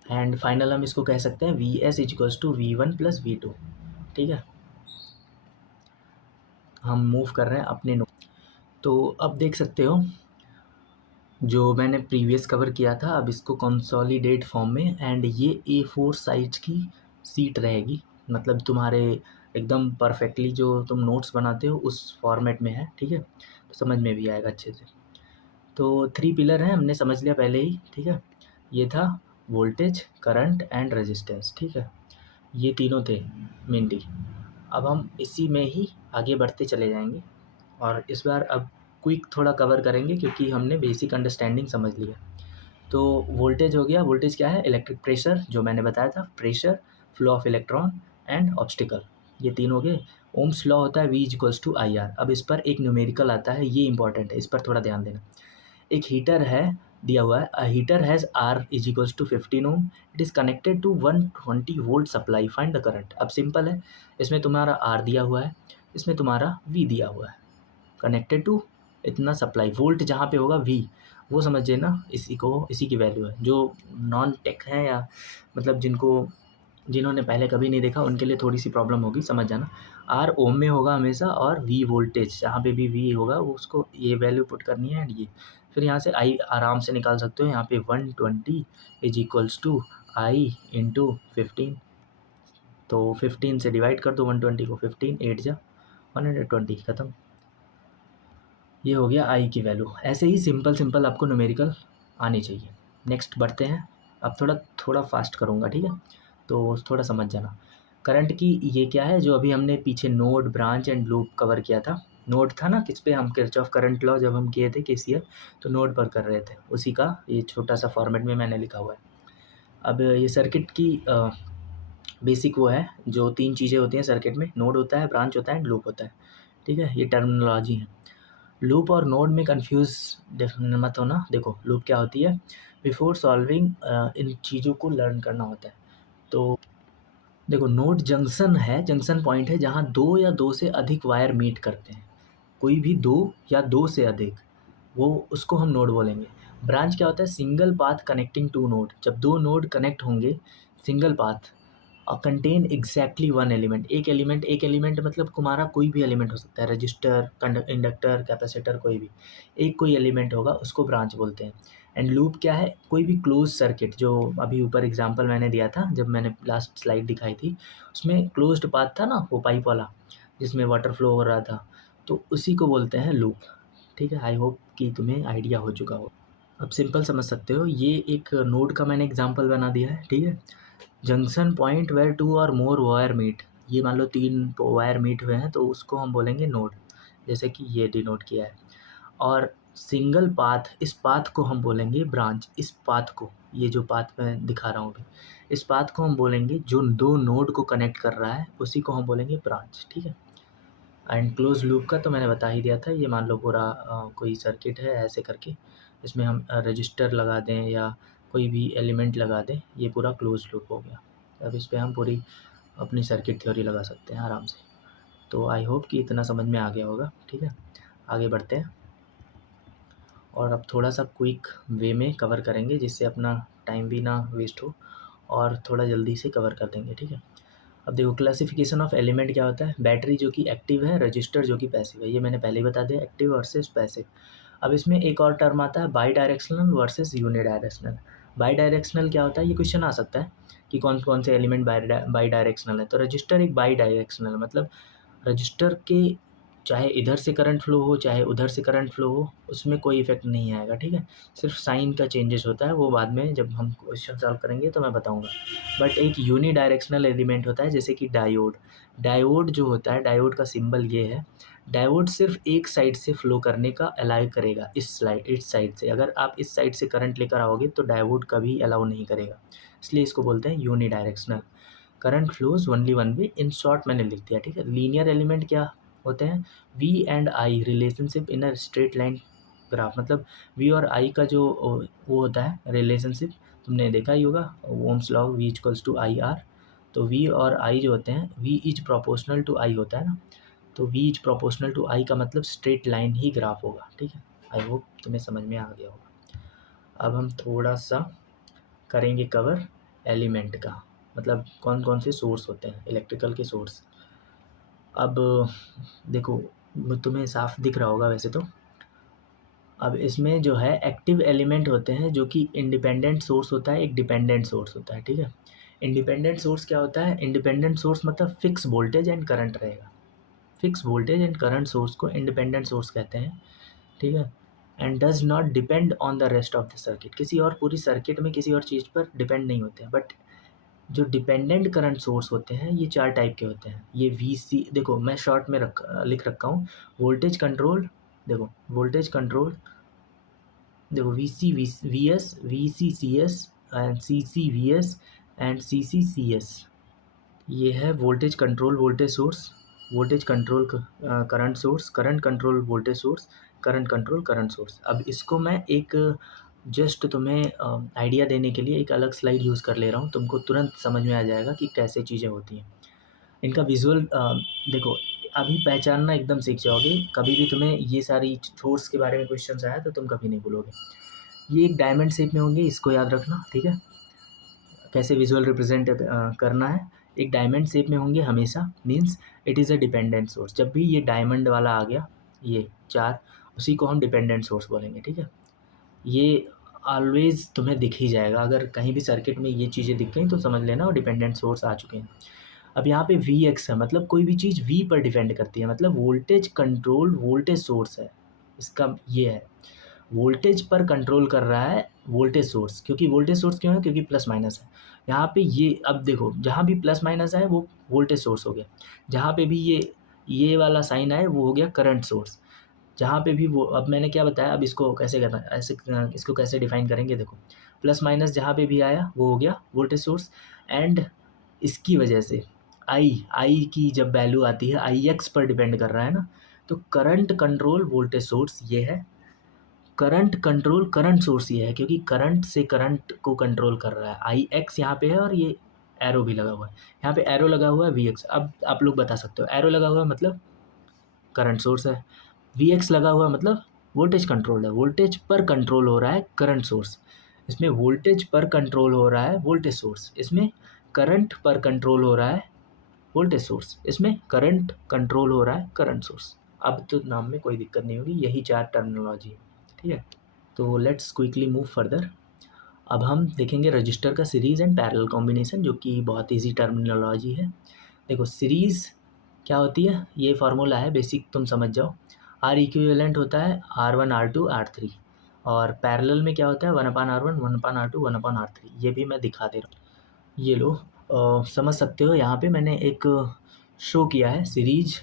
एंड फाइनल हम इसको कह सकते हैं Vs equals to V1 plus V2, ठीक है। हम मूव कर रहे हैं अपने नोट। तो अब देख सकते हो जो मैंने प्रीवियस कवर किया था, अब इसको कंसोलिडेट फॉर्म में, एंड ये A4 साइज की सीट रहेगी। मतलब तुम्हारे एकदम परफेक्टली जो तुम नोट्स बनाते हो उस फॉर्मेट में है, ठीक है। तो समझ में भी आएगा अच्छे से। तो 3 पिलर हैं, हमने समझ लिया पहले ही, ठीक है। ये था वोल्टेज, करंट एंड रेजिस्टेंस, ठीक है। ये तीनों थे मेनली। अब हम इसी में ही आगे बढ़ते चले जाएंगे, और इस बार अब क्विक थोड़ा कवर करेंगे क्योंकि हमने बेसिक अंडरस्टैंडिंग समझ लिया। तो वोल्टेज हो गया। वोल्टेज क्या है? इलेक्ट्रिक प्रेशर, जो मैंने बताया था, pressure, flow of electron and obstacle, ये तीन हो गए। ओम्स लॉ होता है V equals to I R. अब इस पर एक न्यूमेरिकल आता है, ये इंपॉर्टेंट है, इस पर थोड़ा ध्यान देना। एक हीटर है, दिया हुआ है, a heater has R is equals to 15 ohm, it is connected to 120 volt supply, find the current. अब सिंपल है, इसमें तुम्हारा R दिया हुआ है, इसमें तुम्हारा V दिया हुआ है, कनेक्टेड टू इतना सप्लाई। वोल्ट जहाँ पे होगा V, वो समझ लेना इसी को, इसी की वैल्यू है। जो नॉन टेक हैं या मतलब जिन्होंने पहले कभी नहीं देखा उनके लिए थोड़ी सी प्रॉब्लम होगी, समझ जाना। R ओम में होगा हमेशा, और V वोल्टेज, जहाँ पे भी V होगा वो उसको ये वैल्यू पुट करनी है, एंड ये फिर यहाँ से I आराम से निकाल सकते हो। यहाँ पे 120 is equals to I into 15। तो 15 से डिवाइड कर दो 120 को, 15 8 जा 120, ख़त्म। ये हो गया I की वैल्यू। ऐसे ही सिंपल सिंपल आपको न्यूमेरिकल आनी चाहिए। नेक्स्ट बढ़ते हैं। अब थोड़ा थोड़ा फास्ट करूँगा, ठीक है, तो थोड़ा समझ जाना। करंट की ये क्या है, जो अभी हमने पीछे node, branch and loop cover किया था। नोड था ना, किस पे हम किरचॉफ करंट लॉ जब हम किए थे केसीएल, तो नोड पर कर रहे थे, उसी का ये छोटा सा फॉर्मेट में मैंने लिखा हुआ है। अब ये सर्किट की बेसिक वो है, जो 3 चीज़ें होती हैं सर्किट में, नोड होता है, ब्रांच होता है एंड लूप होता है, ठीक है। ये टर्मिनोलॉजी है। लूप और नोड में कंफ्यूज मत होना। देखो लूप क्या होती है, बिफोर सॉल्विंग इन चीज़ों को लर्न करना होता है। तो देखो नोड जंक्शन है, जंक्शन पॉइंट है जहाँ 2 या 2 से अधिक वायर मीट करते हैं। कोई भी 2 या 2 से अधिक, वो उसको हम नोड बोलेंगे। ब्रांच क्या होता है, single path connecting to node. जब 2 नोड कनेक्ट होंगे single path, contain exactly one element. एक एलिमेंट मतलब तुम्हारा कोई भी एलिमेंट हो सकता है, रजिस्टर, इंडक्टर, कैपेसिटर, कोई भी एक कोई एलिमेंट होगा, उसको ब्रांच बोलते हैं। एंड लूप क्या है, कोई भी क्लोज सर्किट, जो अभी ऊपर एग्जांपल मैंने दिया था जब मैंने लास्ट स्लाइड दिखाई थी, उसमें क्लोज्ड पाथ था ना, वो पाइप वाला जिसमें वाटर फ्लो हो रहा था, तो उसी को बोलते हैं लूप, ठीक है। आई होप कि तुम्हें आइडिया हो चुका हो। अब सिंपल समझ सकते हो, ये एक नोड का मैंने एग्जांपल बना दिया है, ठीक है। जंक्शन पॉइंट वेयर 2 और मोर वायर मीट, ये मान लो 3 वायर मीट हुए हैं तो उसको हम बोलेंगे नोड, जैसे कि ये डिनोट किया है। और सिंगल पाथ, इस पाथ को हम बोलेंगे ब्रांच। इस पाथ को, ये जो पाथ मैं दिखा रहा हूँ अभी, इस पाथ को हम बोलेंगे, जो 2 नोड को कनेक्ट कर रहा है उसी को हम बोलेंगे ब्रांच, ठीक है। एंड क्लोज लूप का तो मैंने बता ही दिया था। ये मान लो पूरा कोई सर्किट है ऐसे करके, इसमें हम रजिस्टर लगा दें या कोई भी एलिमेंट लगा दें, ये पूरा क्लोज लूप हो गया। अब इस पे हम पूरी अपनी सर्किट थ्योरी लगा सकते हैं आराम से। तो आई होप कि इतना समझ में आ गया होगा, ठीक है। आगे बढ़ते हैं, और अब थोड़ा सा क्विक वे में कवर करेंगे जिससे अपना टाइम भी ना वेस्ट हो, और थोड़ा जल्दी से कवर कर देंगे, ठीक है। अब देखो क्लासिफिकेशन ऑफ एलिमेंट क्या होता है, बैटरी जो कि एक्टिव है, रजिस्टर जो कि पैसिव है, ये मैंने पहले ही बता दिया, एक्टिव वर्सेस पैसिव। अब इसमें एक और टर्म आता है by directional versus unidirectional. By directional क्या होता है, ये क्वेश्चन आ सकता है कि कौन कौन से एलिमेंट बाई डायरेक्शनल है। तो रजिस्टर एक बाई डायरेक्शनल, मतलब रजिस्टर के चाहे इधर से करंट फ्लो हो चाहे उधर से करंट फ्लो हो, उसमें कोई इफेक्ट नहीं आएगा, ठीक है। सिर्फ साइन का चेंजेस होता है, वो बाद में जब हम क्वेश्चन सॉल्व करेंगे तो मैं बताऊंगा। बट एक यूनी डायरेक्शनल एलिमेंट होता है जैसे कि डायोड। डायोड जो होता है, डायोड का सिंबल ये है। डायोड सिर्फ एक साइड से फ्लो करने का अलाउ करेगा, इस साइड से। अगर आप इस साइड से करंट लेकर आओगे तो डायोड कभी अलाउ नहीं करेगा, इसलिए इसको बोलते हैं unidirectional. Current flows only one way, in short मैंने लिख दिया, ठीक है। लीनियर एलिमेंट क्या होते हैं, V and I relationship in a straight line graph, मतलब वी और आई का जो वो होता है रिलेशनशिप, तुमने देखा ही होगा, Ohm's law V equals to I R. तो वी और आई जो होते हैं, V is proportional to I होता है ना, तो V is proportional to I का मतलब स्ट्रेट लाइन ही ग्राफ होगा, ठीक है। आई होप तुम्हें समझ में आ गया होगा। अब हम थोड़ा सा करेंगे कवर एलिमेंट का, मतलब कौन कौन से सोर्स होते हैं इलेक्ट्रिकल के सोर्स। अब देखो, तुम्हें साफ दिख रहा होगा वैसे तो। अब इसमें जो है एक्टिव एलिमेंट होते हैं जो कि इंडिपेंडेंट सोर्स होता है, एक डिपेंडेंट सोर्स होता है, ठीक है। इंडिपेंडेंट सोर्स क्या होता है, इंडिपेंडेंट सोर्स मतलब फिक्स वोल्टेज एंड करंट रहेगा। Fix voltage and current source को इंडिपेंडेंट सोर्स कहते हैं, ठीक है। And does not depend on the rest of the circuit, किसी और पूरी सर्किट में किसी और चीज़ पर डिपेंड नहीं होते हैं। बट जो डिपेंडेंट करंट सोर्स होते हैं ये 4 टाइप के होते हैं। ये वीसी, देखो मैं शॉर्ट में लिख रखा हूँ, वोल्टेज कंट्रोल, देखो वोल्टेज कंट्रोल, देखो VC V S, V C S and C V S and C S. ये है voltage control voltage source, voltage control current source, current control voltage source, current control current source. अब इसको मैं एक just तुम्हें idea देने के लिए एक अलग स्लाइड यूज़ कर ले रहा हूँ, तुमको तुरंत समझ में आ जाएगा कि कैसे चीज़ें होती हैं। इनका विजुअल देखो, अभी पहचानना एकदम सीख जाओगे, कभी भी तुम्हें ये सारी सोर्स के बारे में क्वेश्चन आया तो तुम कभी नहीं भूलोगे। ये एक डायमंड शेप में होंगे, इसको याद रखना, ठीक है। कैसे विजुअल रिप्रेजेंट करना है, एक डायमंड शेप में होंगे हमेशा, means it is a dependent source. जब भी ये डायमंड वाला आ गया, ये 4, उसी को हम डिपेंडेंट सोर्स बोलेंगे, ठीक है। ये ऑलवेज तुम्हें दिख ही जाएगा, अगर कहीं भी सर्किट में ये चीज़ें दिख गई तो समझ लेना वो डिपेंडेंट सोर्स आ चुके हैं। अब यहाँ पे वी एक्स है, मतलब कोई भी चीज़ वी पर डिपेंड करती है, मतलब वोल्टेज कंट्रोल वोल्टेज सोर्स है, इसका ये है, वोल्टेज पर कंट्रोल कर रहा है वोल्टेज सोर्स। क्योंकि वोल्टेज सोर्स क्यों है, क्योंकि प्लस माइनस है यहाँ पे। ये अब देखो, जहाँ भी प्लस माइनस है वो वोल्टेज सोर्स हो गया, जहाँ पे भी ये वाला साइन आए वो हो गया करंट सोर्स, जहाँ पे भी वो। अब मैंने क्या बताया, अब इसको कैसे करना है, ऐसे इसको कैसे डिफाइन करेंगे, देखो प्लस माइनस जहाँ पे भी आया वो हो गया वोल्टेज सोर्स। एंड इसकी वजह से आई की जब वैल्यू आती है आई एक्स पर डिपेंड कर रहा है ना, तो करंट कंट्रोल वोल्टेज सोर्स ये है, करंट कंट्रोल करंट सोर्स ये है, क्योंकि करंट से करंट को कंट्रोल कर रहा है। आई एक्स यहाँ पे है और ये एरो भी लगा हुआ है, यहाँ पे एरो लगा हुआ है वी एक्स। अब आप लोग बता सकते हो, एरो लगा हुआ है मतलब करंट सोर्स है, वी एक्स लगा हुआ है मतलब वोल्टेज कंट्रोल है, वोल्टेज पर कंट्रोल हो रहा है करंट सोर्स। इसमें वोल्टेज पर कंट्रोल हो रहा है वोल्टेज सोर्स, इसमें करंट पर कंट्रोल हो रहा है वोल्टेज सोर्स, इसमें करंट कंट्रोल हो रहा है करंट सोर्स। अब तो नाम में कोई दिक्कत नहीं होगी, यही 4 टर्मिनोलॉजी है, ठीक है। तो लेट्स क्विकली मूव फर्दर। अब हम देखेंगे रजिस्टर का सीरीज़ एंड पैरेलल कॉम्बिनेशन, जो कि बहुत इजी टर्मिनोलॉजी है। देखो सीरीज़ क्या होती है, ये फार्मूला है बेसिक, तुम समझ जाओ। आर इक्विवेलेंट होता है R1 R2 R3, और पैरेलल में क्या होता है 1/R1 1/R2 1/R3। ये भी मैं दिखा दे रहा हूँ, ये लो समझ सकते हो। यहाँ पे मैंने एक शो किया है सीरीज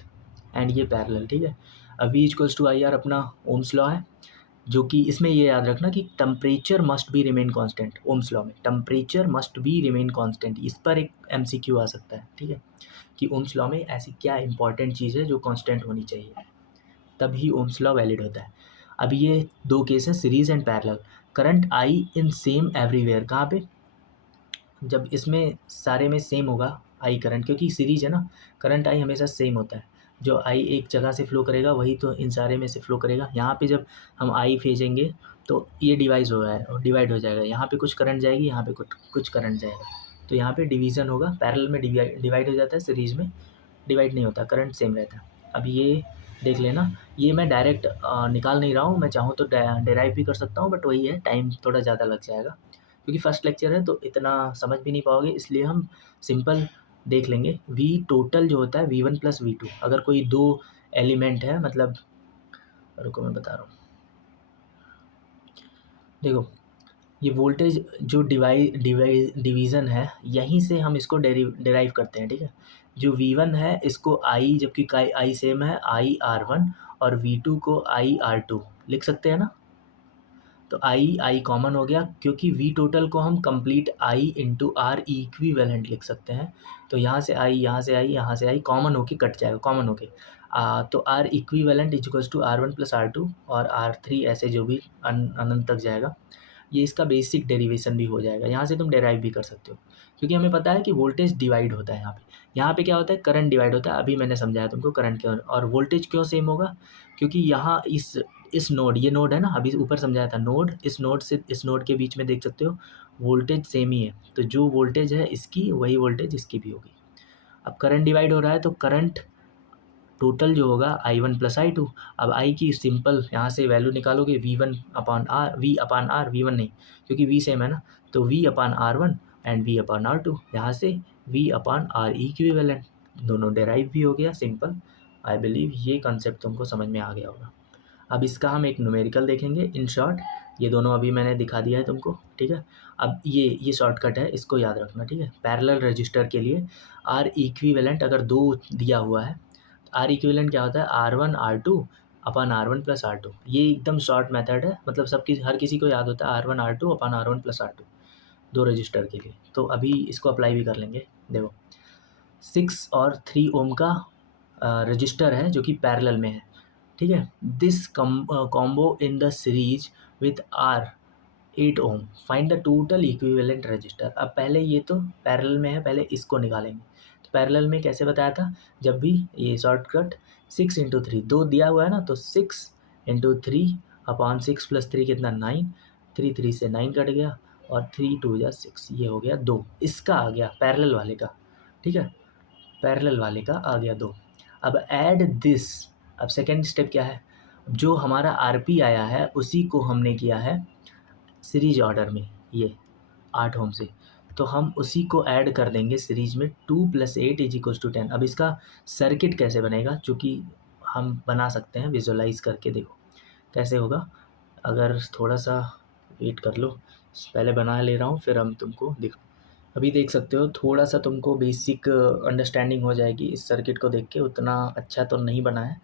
एंड ये पैरेलल, ठीक है। अब V equals to I R अपना ओम्स लॉ है, जो कि इसमें ये याद रखना कि temperature must be remain constant. Ohm's law में temperature must be remain constant, इस पर एक MCQ आ सकता है, ठीक है, कि ओम्स लॉ में ऐसी क्या इंपॉर्टेंट चीज़ है जो कांस्टेंट होनी चाहिए, तभी ओम्स लॉ वैलिड होता है। अब ये 2 केस है, series and parallel. Current I in same everywhere, कहाँ पे, जब इसमें सारे में सेम होगा आई करंट, क्योंकि सीरीज है ना, करंट आई हमेशा सेम होता है, जो आई एक जगह से फ्लो करेगा वही तो इन सारे में से फ्लो करेगा। यहाँ पे जब हम आई भेजेंगे तो ये डिवाइड हो जाएगा, यहाँ पे कुछ करंट जाएगी, यहाँ पे कुछ करंट जाएगा, तो यहाँ पे डिवीज़न होगा, पैरेलल में डिवाइड हो जाता है, सीरीज में डिवाइड नहीं होता, करंट सेम रहता है। अब ये देख लेना, ये मैं डायरेक्ट निकाल नहीं रहा हूँ, मैं चाहूँ तो डेराइव भी कर सकता हूँ, बट वही है, टाइम थोड़ा ज़्यादा लग जाएगा क्योंकि फर्स्ट लेक्चर है तो इतना समझ भी नहीं पाओगे, इसलिए हम सिंपल देख लेंगे। वी टोटल जो होता है V1 + V2, अगर कोई दो एलिमेंट है, मतलब रुको मैं बता रहा हूँ, देखो ये वोल्टेज जो डिवीज़न है, यहीं से हम इसको डेराइव करते हैं, ठीक है। जो V1 है इसको I, जबकि I सेम है, IR1, और V2 को IR2 लिख सकते हैं ना। तो I कॉमन हो गया, क्योंकि V टोटल को हम complete I into R equivalent लिख सकते हैं। तो यहाँ से I, यहाँ से I, यहाँ से I कॉमन होके कट जाएगा, कॉमन होके तो R equivalent equals to R1 + R2 और R3 ऐसे जो भी अनंत तक जाएगा। ये इसका बेसिक डेरिवेशन भी हो जाएगा, यहाँ से तुम डेराइव भी कर सकते हो, क्योंकि हमें पता है कि वोल्टेज डिवाइड होता है। यहाँ पे क्या होता है, करंट डिवाइड होता है। अभी मैंने समझाया तुमको करंट क्यों और वोल्टेज क्यों सेम होगा, क्योंकि यहाँ इस नोड, ये नोड है ना, अभी ऊपर समझाया था नोड, इस नोड से इस नोड के बीच में देख सकते हो वोल्टेज सेम ही है, तो जो वोल्टेज है इसकी वही वोल्टेज इसकी भी होगी। अब करंट डिवाइड हो रहा है तो करंट टोटल जो होगा I1 + I2। अब I की सिंपल यहाँ से वैल्यू निकालोगे, V1/R, V/R, V1 नहीं क्योंकि V सेम है ना, तो V/R1 एंड V/R2, यहाँ से V/R इक्विवेलेंट, दोनों डेराइव भी हो गया सिंपल। आई बिलीव ये कॉन्सेप्ट तुमको समझ में आ गया होगा। अब इसका हम एक न्यूमेरिकल देखेंगे। इन शॉर्ट ये दोनों अभी मैंने दिखा दिया है तुमको, ठीक है। अब ये शॉर्टकट है, इसको याद रखना, ठीक है। पैरेलल रजिस्टर के लिए R इक्विवेलेंट अगर 2 दिया हुआ है, R इक्विवेलेंट क्या होता है, R1/R2 + R2। ये एकदम शॉर्ट मेथड है, मतलब हर किसी को याद होता है R1/R2 + R2, दो रजिस्टर के लिए। तो अभी इसको अप्लाई भी कर लेंगे। देखो 6 और 3 ओम का रजिस्टर है जो कि पैरेलल में है, ठीक है। This combo in the series with R 8 ohm, find the total equivalent resistor. अब पहले ये तो पैरेलल में है, पहले इसको निकालेंगे। तो पैरेलल में कैसे बताया था, जब भी ये शॉर्टकट 6 × 3, 2 दिया हुआ है ना, तो 6 × 3/6 + 3 कितना 9, 3 से 9 कट गया और 3 2 या 6, ये हो गया 2। इसका आ गया पैरेलल वाले का, ठीक है, पैरेलल वाले का आ गया 2। अब ऐड दिस, अब सेकेंड स्टेप क्या है, जो हमारा RP आया है उसी को हमने किया है सीरीज ऑर्डर में, ये 8 ओम से, तो हम उसी को ऐड कर देंगे सीरीज में। 2 + 8 = 10। अब इसका सर्किट कैसे बनेगा, चूँकि हम बना सकते हैं विजुअलाइज करके, देखो कैसे होगा। अगर थोड़ा सा वेट कर लो, पहले बना ले रहा हूँ फिर हम तुमको अभी देख सकते हो, थोड़ा सा तुमको बेसिक अंडरस्टैंडिंग हो जाएगी इस सर्किट को देख के। उतना अच्छा तो नहीं बना है,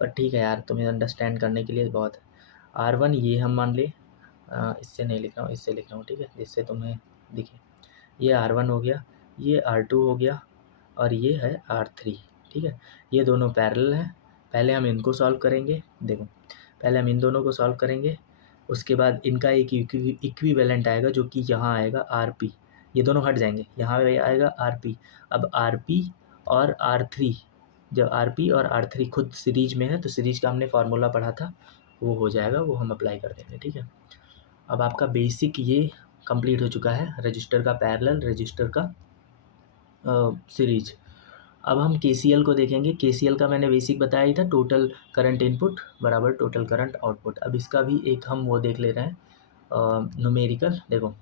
पर ठीक है यार, तुम्हें अंडरस्टैंड करने के लिए बहुत है। R1 ये हम मान ले, इससे नहीं लिख रहा हूँ, इससे लिख रहा हूँ, ठीक है, जिससे तुम्हें दिखे। ये R1 हो गया, ये R2 हो गया, और ये है R3, ठीक है। ये दोनों पैरेलल हैं, पहले हम इनको सॉल्व करेंगे। देखो पहले हम इन दोनों को सॉल्व करेंगे, उसके बाद इनका एक इक्विवेलेंट आएगा जो कि यहाँ आएगा RP, ये दोनों हट जाएंगे, यहाँ आएगा RP। अब RP और R3, जब RP और R3 खुद सीरीज में है तो सीरीज का हमने फार्मूला पढ़ा था, वो हो जाएगा, वो हम अप्लाई कर देंगे, ठीक है। अब आपका बेसिक ये कंप्लीट हो चुका है, रजिस्टर का पैरेलल, रजिस्टर का सीरीज। अब हम KCL को देखेंगे। KCL का मैंने बेसिक बताया ही था, टोटल करंट इनपुट बराबर टोटल करंट आउटपुट। अब इसका भी एक हम वो देख ले रहे हैं, न्यूमेरिकल। देखो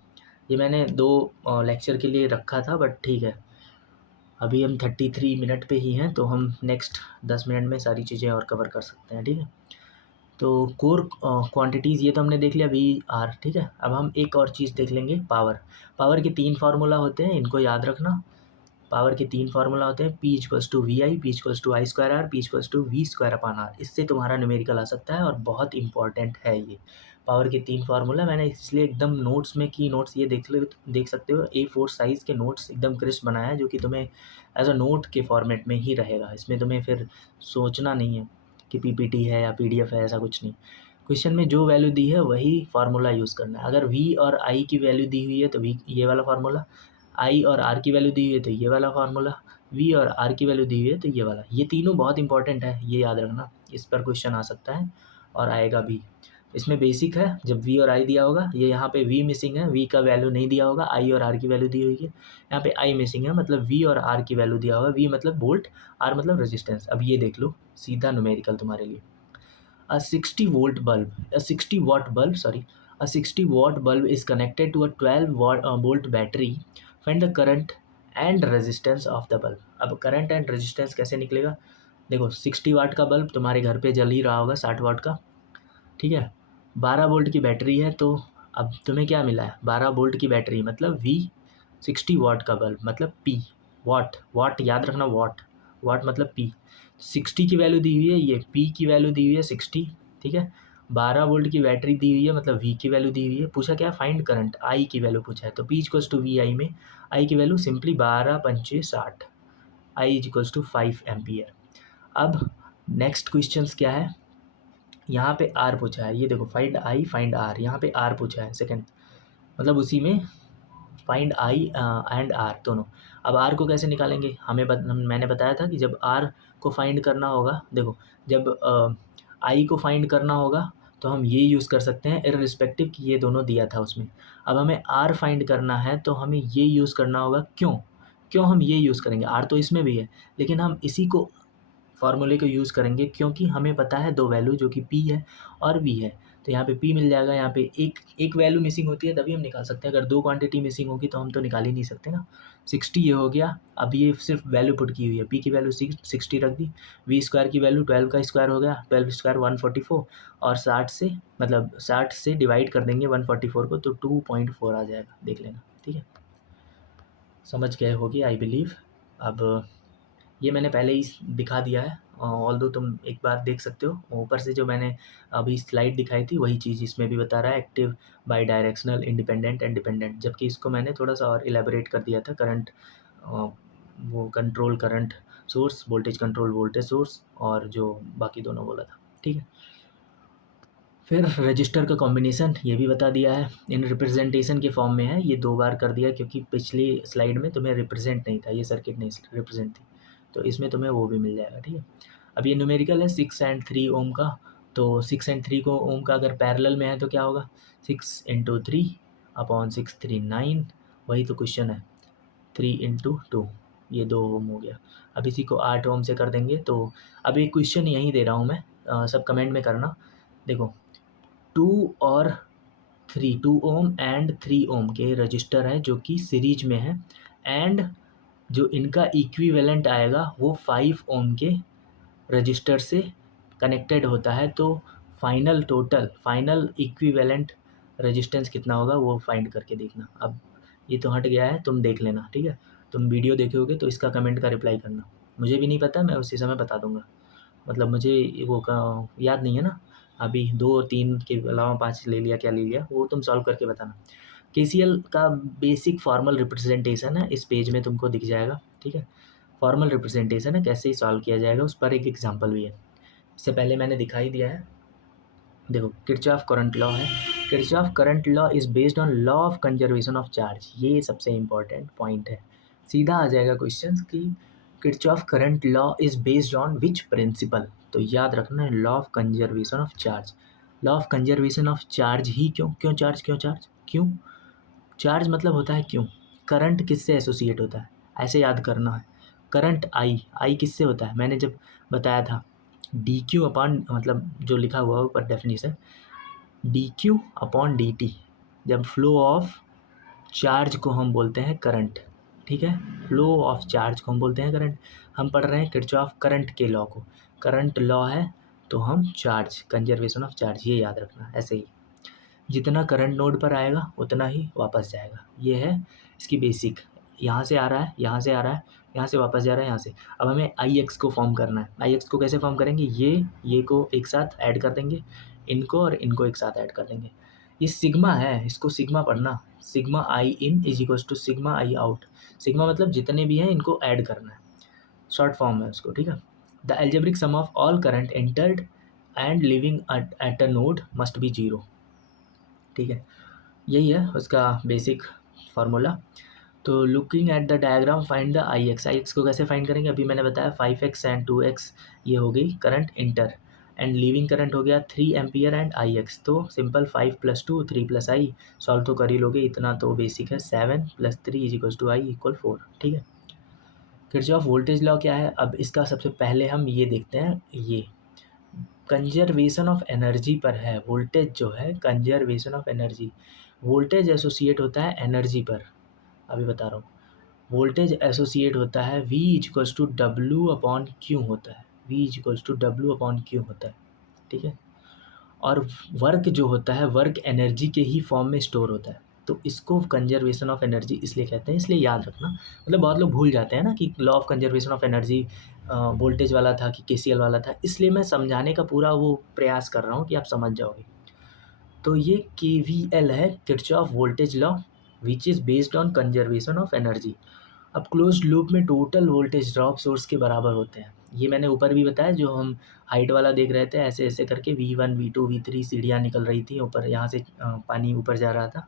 ये मैंने 2 लेक्चर के लिए रखा था, बट ठीक है, अभी हम 33 मिनट पे ही हैं, तो हम नेक्स्ट 10 मिनट में सारी चीज़ें और कवर कर सकते हैं, ठीक है। तो कोर क्वांटिटीज़ ये तो हमने देख लिया, VR, ठीक है। अब हम एक और चीज़ देख लेंगे, पावर के 3 फार्मूला होते हैं, इनको याद रखना। पावर के 3 फार्मूला होते हैं, P = VI, P = I²R, P = V²/R। इससे तुम्हारा न्यूमेरिकल आ सकता है और बहुत इंपॉर्टेंट है ये पावर के 3 फार्मूला। मैंने इसलिए एकदम नोट्स में की नोट्स ये देख सकते हो, A4 साइज़ के नोट्स एकदम क्रिस्प बनाया है, जो कि तुम्हें एज अ नोट के फॉर्मेट में ही रहेगा। इसमें तुम्हें फिर सोचना नहीं है कि PPT है या PDF है, ऐसा कुछ नहीं। क्वेश्चन में जो वैल्यू दी है वही फार्मूला यूज़ करना है। अगर V और I की वैल्यू दी हुई है तो V ये वाला फार्मूला, I और R की वैल्यू दी हुई है तो ये वाला फार्मूला, V और R की वैल्यू दी हुई है तो ये वाला। ये तीनों बहुत इंपॉर्टेंट है, ये याद रखना, इस पर क्वेश्चन आ सकता है और आएगा भी। इसमें बेसिक है, जब वी और आई दिया होगा, ये यहाँ पे वी मिसिंग है, वी का वैल्यू नहीं दिया होगा, आई और आर की वैल्यू दी हुई है, यहाँ पे आई मिसिंग है, मतलब वी और आर की वैल्यू दिया होगा, वी मतलब वोल्ट, आर मतलब रेजिस्टेंस। अब ये देख लो, सीधा न्यूमेरिकल तुम्हारे लिए। A 60 volt bulb, a 60 watt bulb, sorry, a 60 watt bulb is connected to a 12 volt battery. Find the current and resistance of the bulb. अब current and resistance कैसे निकलेगा? देखो 60 वाट का बल्ब तुम्हारे घर पे जल ही रहा होगा 60 वाट का, ठीक है। 12 वोल्ट की बैटरी है, तो अब तुम्हें क्या मिला है? 12 वोल्ट की बैटरी मतलब वी, 60 वाट का बल्ब मतलब पी, वाट, वाट याद रखना, वाट, वाट मतलब पी। 60 की वैल्यू दी हुई है, ये पी की वैल्यू दी हुई है 60, ठीक है। 12 वोल्ट की बैटरी दी हुई है, मतलब वी की वैल्यू दी हुई है। पूछा क्या? फाइंड करंट, आई की वैल्यू पूछा है, तो पी इक्वल्स टू वी आई में आई की वैल्यू सिंपली 12 पंचे 60, आई इज इक्वल्स टू 5 एम्पियर। अब नेक्स्ट क्वेश्चंस क्या है, यहाँ पे आर पूछा है, ये देखो फाइंड आई फाइंड आर, यहाँ पे आर पूछा है सेकंड, मतलब उसी में फाइंड आई एंड आर दोनों। अब आर को कैसे निकालेंगे? मैंने बताया था कि जब आर को फाइंड करना होगा, देखो जब आई को फाइंड करना होगा तो हम ये यूज़ कर सकते हैं इररिस्पेक्टिव कि ये दोनों दिया था उसमें। अब हमें आर फाइंड करना है तो हमें ये यूज़ करना होगा, क्यों क्यों हम ये यूज़ करेंगे? आर तो इसमें भी है, लेकिन हम इसी को फार्मूले को यूज़ करेंगे क्योंकि हमें पता है दो वैल्यू जो कि पी है और वी है। तो यहाँ पे पी मिल जाएगा, यहाँ पे एक वैल्यू मिसिंग होती है तभी हम निकाल सकते हैं, अगर दो क्वांटिटी मिसिंग होगी तो हम तो निकाल ही नहीं सकते ना। 60 ये हो गया, अब ये सिर्फ वैल्यू पुट की हुई है, पी की वैल्यू 60 रख दी, वी स्क्वायर की वैल्यू 12 का स्क्वायर हो गया, 12 स्क्वायर 144, और 60 से मतलब 60 से डिवाइड कर देंगे 144 को तो 2.4 आ जाएगा, देख लेना, ठीक है। समझ गए होगी आई बिलीव। अब ये मैंने पहले ही दिखा दिया है, ऑल्दो तुम एक बार देख सकते हो, ऊपर से जो मैंने अभी स्लाइड दिखाई थी वही चीज़ इसमें भी बता रहा है, active, by directional, independent and dependent, जबकि इसको मैंने थोड़ा सा और इलेबोरेट कर दिया था, करंट, वो control current source, voltage control voltage source, और जो बाकी दोनों बोला था, ठीक है। फिर रजिस्टर का कॉम्बिनेशन ये भी बता दिया है, इन रिप्रेजेंटेशन के फॉर्म में है, ये 2 बार कर दिया क्योंकि पिछली स्लाइड में तुम्हें रिप्रेजेंट नहीं था, ये सर्किट नहीं रिप्रेजेंट थी, तो इसमें तुम्हें वो भी मिल जाएगा, ठीक है। अब ये न्यूमेरिकल है 6 एंड 3 ओम का, तो 6 एंड 3 को ओम का अगर पैरेलल में है तो क्या होगा, 6 इंटू 3 अपॉन 6 3 9, वही तो क्वेश्चन है, 3 इंटू 2, ये 2 ओम हो गया। अब इसी को 8 ओम से कर देंगे, तो अब एक क्वेश्चन यहीं दे रहा हूँ मैं, सब कमेंट में करना। देखो 2 और 3, 2 ओम एंड 3 ओम के रजिस्टर हैं जो कि सीरीज में है, एंड जो इनका इक्विवेलेंट आएगा वो 5 ओम के रजिस्टर से कनेक्टेड होता है, तो फाइनल इक्विवेलेंट रेजिस्टेंस कितना होगा वो फाइंड करके देखना। अब ये तो हट गया है, तुम देख लेना, ठीक है। तुम वीडियो देखोगे तो इसका कमेंट का रिप्लाई करना, मुझे भी नहीं पता, मैं उसी समय बता दूंगा, मतलब मुझे वो का याद नहीं है ना, अभी 2-3 के अलावा 5 ले लिया, क्या ले लिया वो तुम सॉल्व करके बताना। केसीएल का बेसिक फॉर्मल रिप्रेजेंटेशन है, इस पेज में तुमको दिख जाएगा, ठीक है। फॉर्मल रिप्रेजेंटेशन है, कैसे ही सॉल्व किया जाएगा उस पर एक एग्जांपल भी है, इससे पहले मैंने दिखाई दिया है। देखो किरचॉफ करंट लॉ है, Kirchhoff current law is based on law of conservation of charge, ये सबसे इंपॉर्टेंट पॉइंट है। सीधा आ जाएगा क्वेश्चन कि Kirchhoff current law is based on which principle, तो याद रखना है law of conservation of charge. Law of conservation of charge ही क्यों, क्यों चार्ज, क्यों चार्ज, क्यों चार्ज मतलब होता है क्यों, करंट किससे एसोसिएट होता है, ऐसे याद करना है। करंट आई किससे होता है, मैंने जब बताया था डी क्यू अपॉन, मतलब जो लिखा हुआ है ऊपर definition, D Q upon D T, जब फ्लो ऑफ चार्ज को हम बोलते हैं करंट, ठीक है, फ्लो ऑफ चार्ज को हम बोलते हैं करंट। हम पढ़ रहे हैं किरचॉफ करंट के लॉ को, करंट लॉ है तो हम चार्ज, कंजर्वेशन ऑफ चार्ज, ये याद रखना। ऐसे ही जितना करंट नोड पर आएगा उतना ही वापस जाएगा, ये है इसकी बेसिक। यहाँ से आ रहा है, यहाँ से आ रहा है, यहाँ से वापस जा रहा है, यहाँ से। अब हमें आई एक्स को फॉर्म करना है, आई एक्स को कैसे फॉर्म करेंगे, ये को एक साथ ऐड कर देंगे, इनको और इनको एक साथ ऐड कर देंगे। ये सिग्मा है, इसको सिग्मा पढ़ना, sigma I in is equals to sigma I out. Sigma मतलब जितने भी हैं इनको ऐड करना है, शॉर्ट फॉर्म है उसको, ठीक है। The algebraic sum of all current entered and living at a node must be 0, ठीक है। यही है उसका बेसिक फार्मूला। तो looking at the diagram find the I x को कैसे फाइंड करेंगे, अभी मैंने बताया 5x एंड 2x, ये हो गई current enter, and leaving current हो गया 3 एम्पियर एंड आई एक्स। तो सिंपल 5 + 2 3 + i, सॉल्व तो कर ही लोगे, इतना तो बेसिक है। 7 + 3 = i = 4। ठीक है, किरचॉफ वोल्टेज लॉ क्या है? अब इसका सबसे पहले हम ये देखते हैं, ये कंजर्वेशन ऑफ एनर्जी पर है। वोल्टेज जो है conservation of energy, voltage associate होता है एनर्जी पर। अभी बता रहा हूँ, वोल्टेज एसोसिएट होता है V = W/Q होता है, V = W/Q होता है। ठीक है, और वर्क जो होता है, वर्क एनर्जी के ही फॉर्म में स्टोर होता है। तो इसको कंजर्वेशन ऑफ एनर्जी इसलिए कहते हैं, इसलिए याद रखना। मतलब बहुत लोग भूल जाते हैं ना कि law of conservation of energy voltage वाला था कि KCL वाला था, इसलिए मैं समझाने का पूरा वो प्रयास कर रहा हूँ कि आप समझ जाओगे। तो ये KVL है, Kirchhoff voltage law, which is based on conservation of energy. अब क्लोज्ड लूप में टोटल वोल्टेज ड्रॉप सोर्स के बराबर होते हैं। ये मैंने ऊपर भी बताया, जो हम हाइट वाला देख रहे थे, ऐसे ऐसे करके V1 V2 V3 सीढ़ियाँ निकल रही थी ऊपर, यहाँ से पानी ऊपर जा रहा था।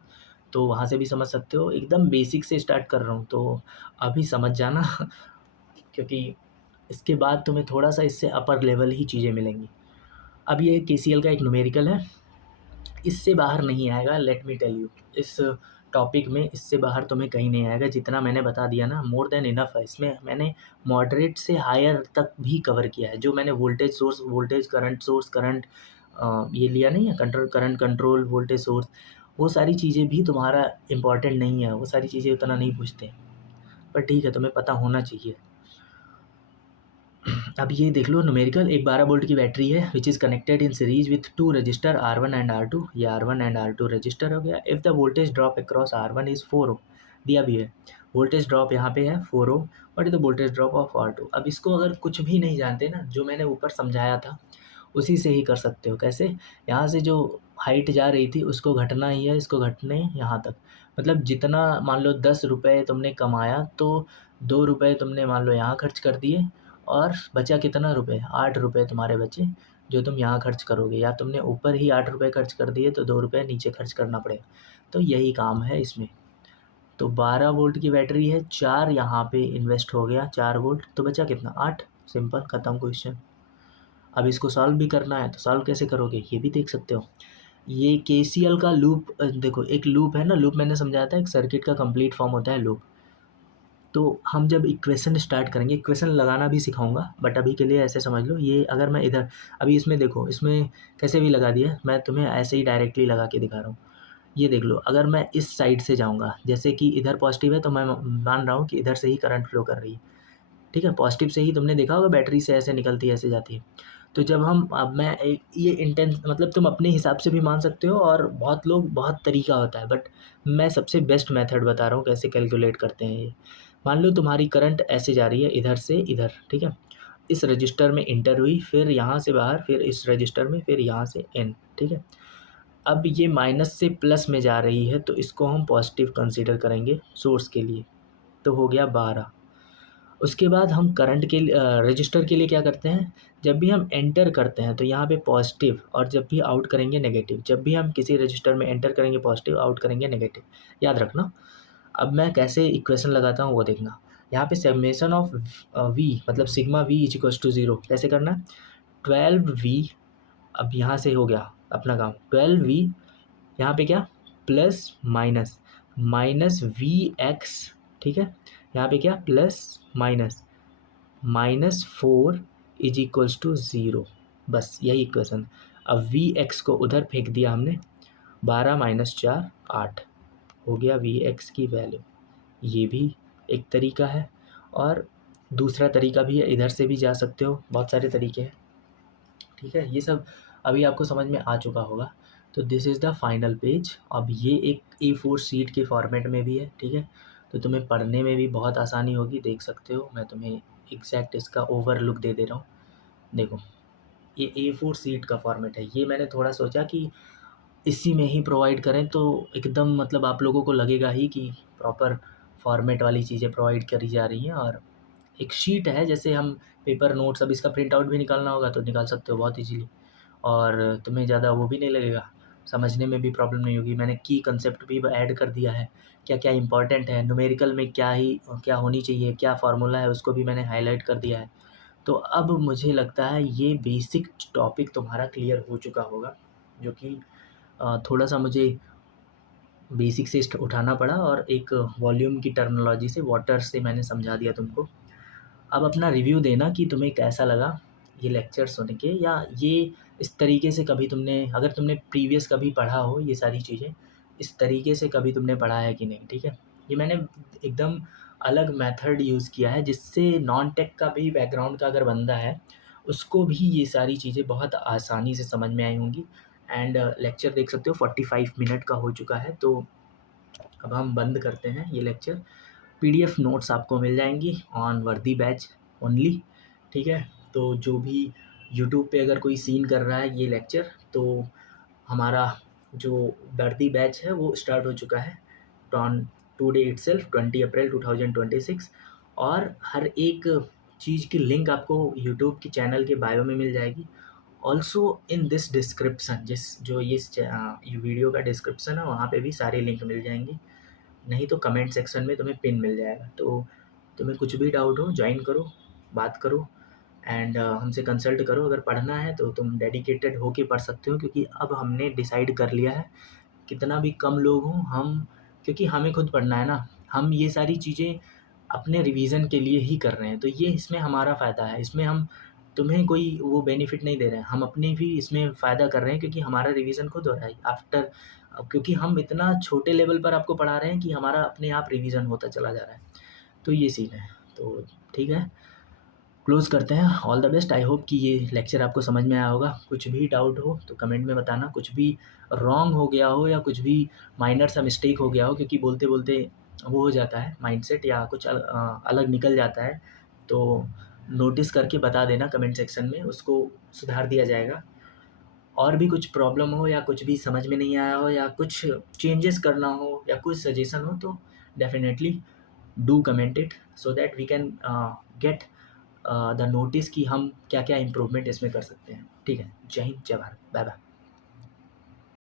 तो वहाँ से भी समझ सकते हो, एकदम बेसिक से स्टार्ट कर रहा हूँ, तो अभी समझ जाना क्योंकि इसके बाद तुम्हें थोड़ा सा इससे अपर लेवल ही चीज़ें मिलेंगी। अब ये KCL का एक न्यूमेरिकल है, इससे बाहर नहीं आएगा, लेट मी टेल यू। इस टॉपिक में इससे बाहर तुम्हें कहीं नहीं आएगा, जितना मैंने बता दिया ना मोर देन इनफ है। इसमें मैंने मॉडरेट से हायर तक भी कवर किया है। जो मैंने voltage source, voltage current source, current ये लिया नहीं है, control current control voltage source, वो सारी चीज़ें भी तुम्हारा इम्पॉर्टेंट नहीं है, वो सारी चीज़ें उतना नहीं पूछते, पर ठीक है, तुम्हें पता होना चाहिए। अब ये देख लो न्यूमेरिकल, एक 12 वोल्ट की बैटरी है which is connected in series with 2 register R1 and R2। ये R1 एंड R2 रजिस्टर हो गया। If the voltage drop across R1 is 4 ohm, दिया भी है वोल्टेज ड्रॉप यहाँ पे है 4 ohm, but the voltage drop of R2। अब इसको अगर कुछ भी नहीं जानते ना, जो मैंने ऊपर समझाया था उसी से ही कर सकते हो। कैसे? यहाँ से जो हाइट जा रही थी उसको घटना ही है, इसको घटने यहाँ तक। मतलब जितना मान लो 10 रुपये तुमने कमाया, तो 2 रुपये तुमने मान लो यहाँ खर्च कर दिए, और बचा कितना रुपए? 8 रुपये तुम्हारे बचे, जो तुम यहाँ खर्च करोगे। या तुमने ऊपर ही 8 रुपये खर्च कर दिए तो 2 रुपये नीचे खर्च करना पड़ेगा। तो यही काम है इसमें। तो 12 वोल्ट की बैटरी है, 4 यहाँ पे इन्वेस्ट हो गया, 4 वोल्ट, तो बचा कितना? 8। सिंपल, ख़त्म क्वेश्चन। अब इसको सॉल्व भी करना है, तो सॉल्व कैसे करोगे ये भी देख सकते हो। ये KCL का लूप देखो, एक लूप है ना, लूप मैंने समझाया था, एक सर्किट का कंप्लीट फॉर्म होता है लूप। तो हम जब इक्वेशन स्टार्ट करेंगे, इक्वेशन लगाना भी सिखाऊंगा, बट अभी के लिए ऐसे समझ लो, ये अगर मैं इधर अभी इसमें देखो, इसमें कैसे भी लगा दिया, मैं तुम्हें ऐसे ही डायरेक्टली लगा के दिखा रहा हूँ। ये देख लो, अगर मैं इस साइड से जाऊँगा, जैसे कि इधर पॉजिटिव है, तो मैं मान रहा हूँ कि इधर से ही करंट फ्लो कर रही है। ठीक है, पॉजिटिव से ही तुमने देखा होगा बैटरी से ऐसे निकलती है, ऐसे जाती है। तो जब हम अब मैं एक ये इंटेंस, मतलब तुम अपने हिसाब से भी मान सकते हो, और बहुत लोग बहुत तरीका होता है, बट मैं सबसे बेस्ट मेथड बता रहा हूँ कैसे कैलकुलेट करते हैं ये। मान लो तुम्हारी करंट ऐसे जा रही है इधर से इधर, ठीक है, इस रजिस्टर में इंटर हुई, फिर यहाँ से बाहर, फिर इस रजिस्टर में, फिर यहाँ से इन। ठीक है, अब ये माइनस से प्लस में जा रही है, तो इसको हम पॉजिटिव कंसीडर करेंगे सोर्स के लिए, तो हो गया 12। उसके बाद हम करंट के रजिस्टर के लिए क्या करते हैं, जब भी हम एंटर करते हैं तो यहाँ पे पॉजिटिव, और जब भी आउट करेंगे नेगेटिव। जब भी हम किसी रजिस्टर में एंटर करेंगे पॉजिटिव, आउट करेंगे नेगेटिव, याद रखना। अब मैं कैसे इक्वेशन लगाता हूँ वो देखना। यहाँ पे समेशन ऑफ V, मतलब सिग्मा V = 0 कैसे करना है? 12V, अब यहाँ से हो गया अपना काम, 12V, यहाँ पे क्या, प्लस माइनस, माइनस VX, ठीक है, यहाँ पे क्या, प्लस माइनस, -4 = 0। बस यही इक्वेशन। अब VX को उधर फेंक दिया हमने, 12 - 4 8 हो गया VX की वैल्यू। ये भी एक तरीका है, और दूसरा तरीका भी है, इधर से भी जा सकते हो, बहुत सारे तरीके हैं। ठीक है, ये सब अभी आपको समझ में आ चुका होगा। तो this is the final page. अब ये एक A4 शीट के फॉर्मेट में भी है, ठीक है, तो तुम्हें पढ़ने में भी बहुत आसानी होगी, देख सकते हो। मैं तुम्हें एग्जैक्ट इसका ओवरलुक दे रहा हूँ। देखो, ये A4 शीट का फॉर्मेट है। ये मैंने थोड़ा सोचा कि इसी में ही प्रोवाइड करें, तो एकदम मतलब आप लोगों को लगेगा ही कि प्रॉपर फॉर्मेट वाली चीज़ें प्रोवाइड करी जा रही हैं। और एक शीट है, जैसे हम पेपर नोट्स, अब इसका प्रिंट आउट भी निकालना होगा तो निकाल सकते हो बहुत ईजीली, और तुम्हें ज़्यादा वो भी नहीं लगेगा, समझने में भी प्रॉब्लम नहीं होगी। मैंने की कंसेप्ट भी ऐड कर दिया है, क्या क्या इंपॉर्टेंट है न्यूमेरिकल में, क्या होनी चाहिए, क्या फार्मूला है, उसको भी मैंने हाईलाइट कर दिया है। तो अब मुझे लगता है ये बेसिक टॉपिक तुम्हारा क्लियर हो चुका होगा, जो कि थोड़ा-सा मुझे बेसिक से उठाना पड़ा और एक वॉल्यूम की टर्मिनोलॉजी से, वाटर से मैंने समझा दिया तुमको। अब अपना रिव्यू देना कि तुम्हें कैसा लगा ये लेक्चर सुन के, या ये इस तरीके से कभी तुमने, अगर तुमने प्रीवियस कभी पढ़ा हो ये सारी चीज़ें, इस तरीके से कभी तुमने पढ़ा है कि नहीं, ठीक है? ये मैंने एकदम अलग मेथड यूज़ किया है, जिससे नॉन टेक का भी बैकग्राउंड का अगर बंदा है, उसको भी ये सारी चीज़ें बहुत आसानी से समझ में आई होंगी। एंड लेक्चर देख सकते हो 45 मिनट का हो चुका है, तो अब हम बंद करते हैं ये लेक्चर। पीडीएफ नोट्स आपको मिल जाएंगी ऑन वर्दी बैच ओनली, ठीक है? तो जो भी यूट्यूब पे अगर कोई सीन कर रहा है ये लेक्चर, तो हमारा जो वर्दी बैच है वो स्टार्ट हो चुका है ऑन टुडे इटसेल्फ 20 अप्रैल 2026। और हर एक चीज़ की लिंक आपको यूट्यूब की चैनल के बायो में मिल जाएगी। ऑल्सो इन दिस डिस्क्रिप्शन, जो ये वीडियो का डिस्क्रिप्शन है, वहाँ पे भी सारे लिंक मिल जाएंगे। नहीं तो कमेंट सेक्शन में तुम्हें पिन मिल जाएगा। तो तुम्हें कुछ भी डाउट हो, ज्वाइन करो, बात करो एंड हमसे कंसल्ट करो। अगर पढ़ना है तो तुम डेडिकेटेड होके पढ़ सकते हो, क्योंकि अब हमने डिसाइड कर लिया है, कितना भी कम लोग हों हम, क्योंकि हमें खुद पढ़ना है ना, हम ये सारी चीज़ें अपने रिवीजन के लिए ही कर रहे हैं। तो ये इसमें हमारा फ़ायदा है, इसमें हम तुम्हें कोई वो बेनिफिट नहीं दे रहे हैं, हम अपने भी इसमें फ़ायदा कर रहे हैं, क्योंकि हमारा रिवीजन खुद हो रहा है आफ्टर, क्योंकि हम इतना छोटे लेवल पर आपको पढ़ा रहे हैं कि हमारा अपने आप रिवीजन होता चला जा रहा है। तो ये सीन है। तो ठीक है, क्लोज़ करते हैं। All the best. I hope कि ये लेक्चर आपको समझ में आया होगा। कुछ भी डाउट हो तो कमेंट में बताना, कुछ भी रॉन्ग हो गया हो या कुछ भी माइनर सा मिस्टेक हो गया हो, क्योंकि बोलते-बोलते वो हो जाता है माइंडसेट, या कुछ अलग निकल जाता है, तो नोटिस करके बता देना कमेंट सेक्शन में, उसको सुधार दिया जाएगा। और भी कुछ प्रॉब्लम हो या कुछ भी समझ में नहीं आया हो या कुछ चेंजेस करना हो या कुछ सजेशन हो, तो definitely do comment it, so that we can get the notice कि हम क्या-क्या इम्प्रूवमेंट इसमें कर सकते हैं। ठीक है? जय हिंद, जय भारत। Bye bye.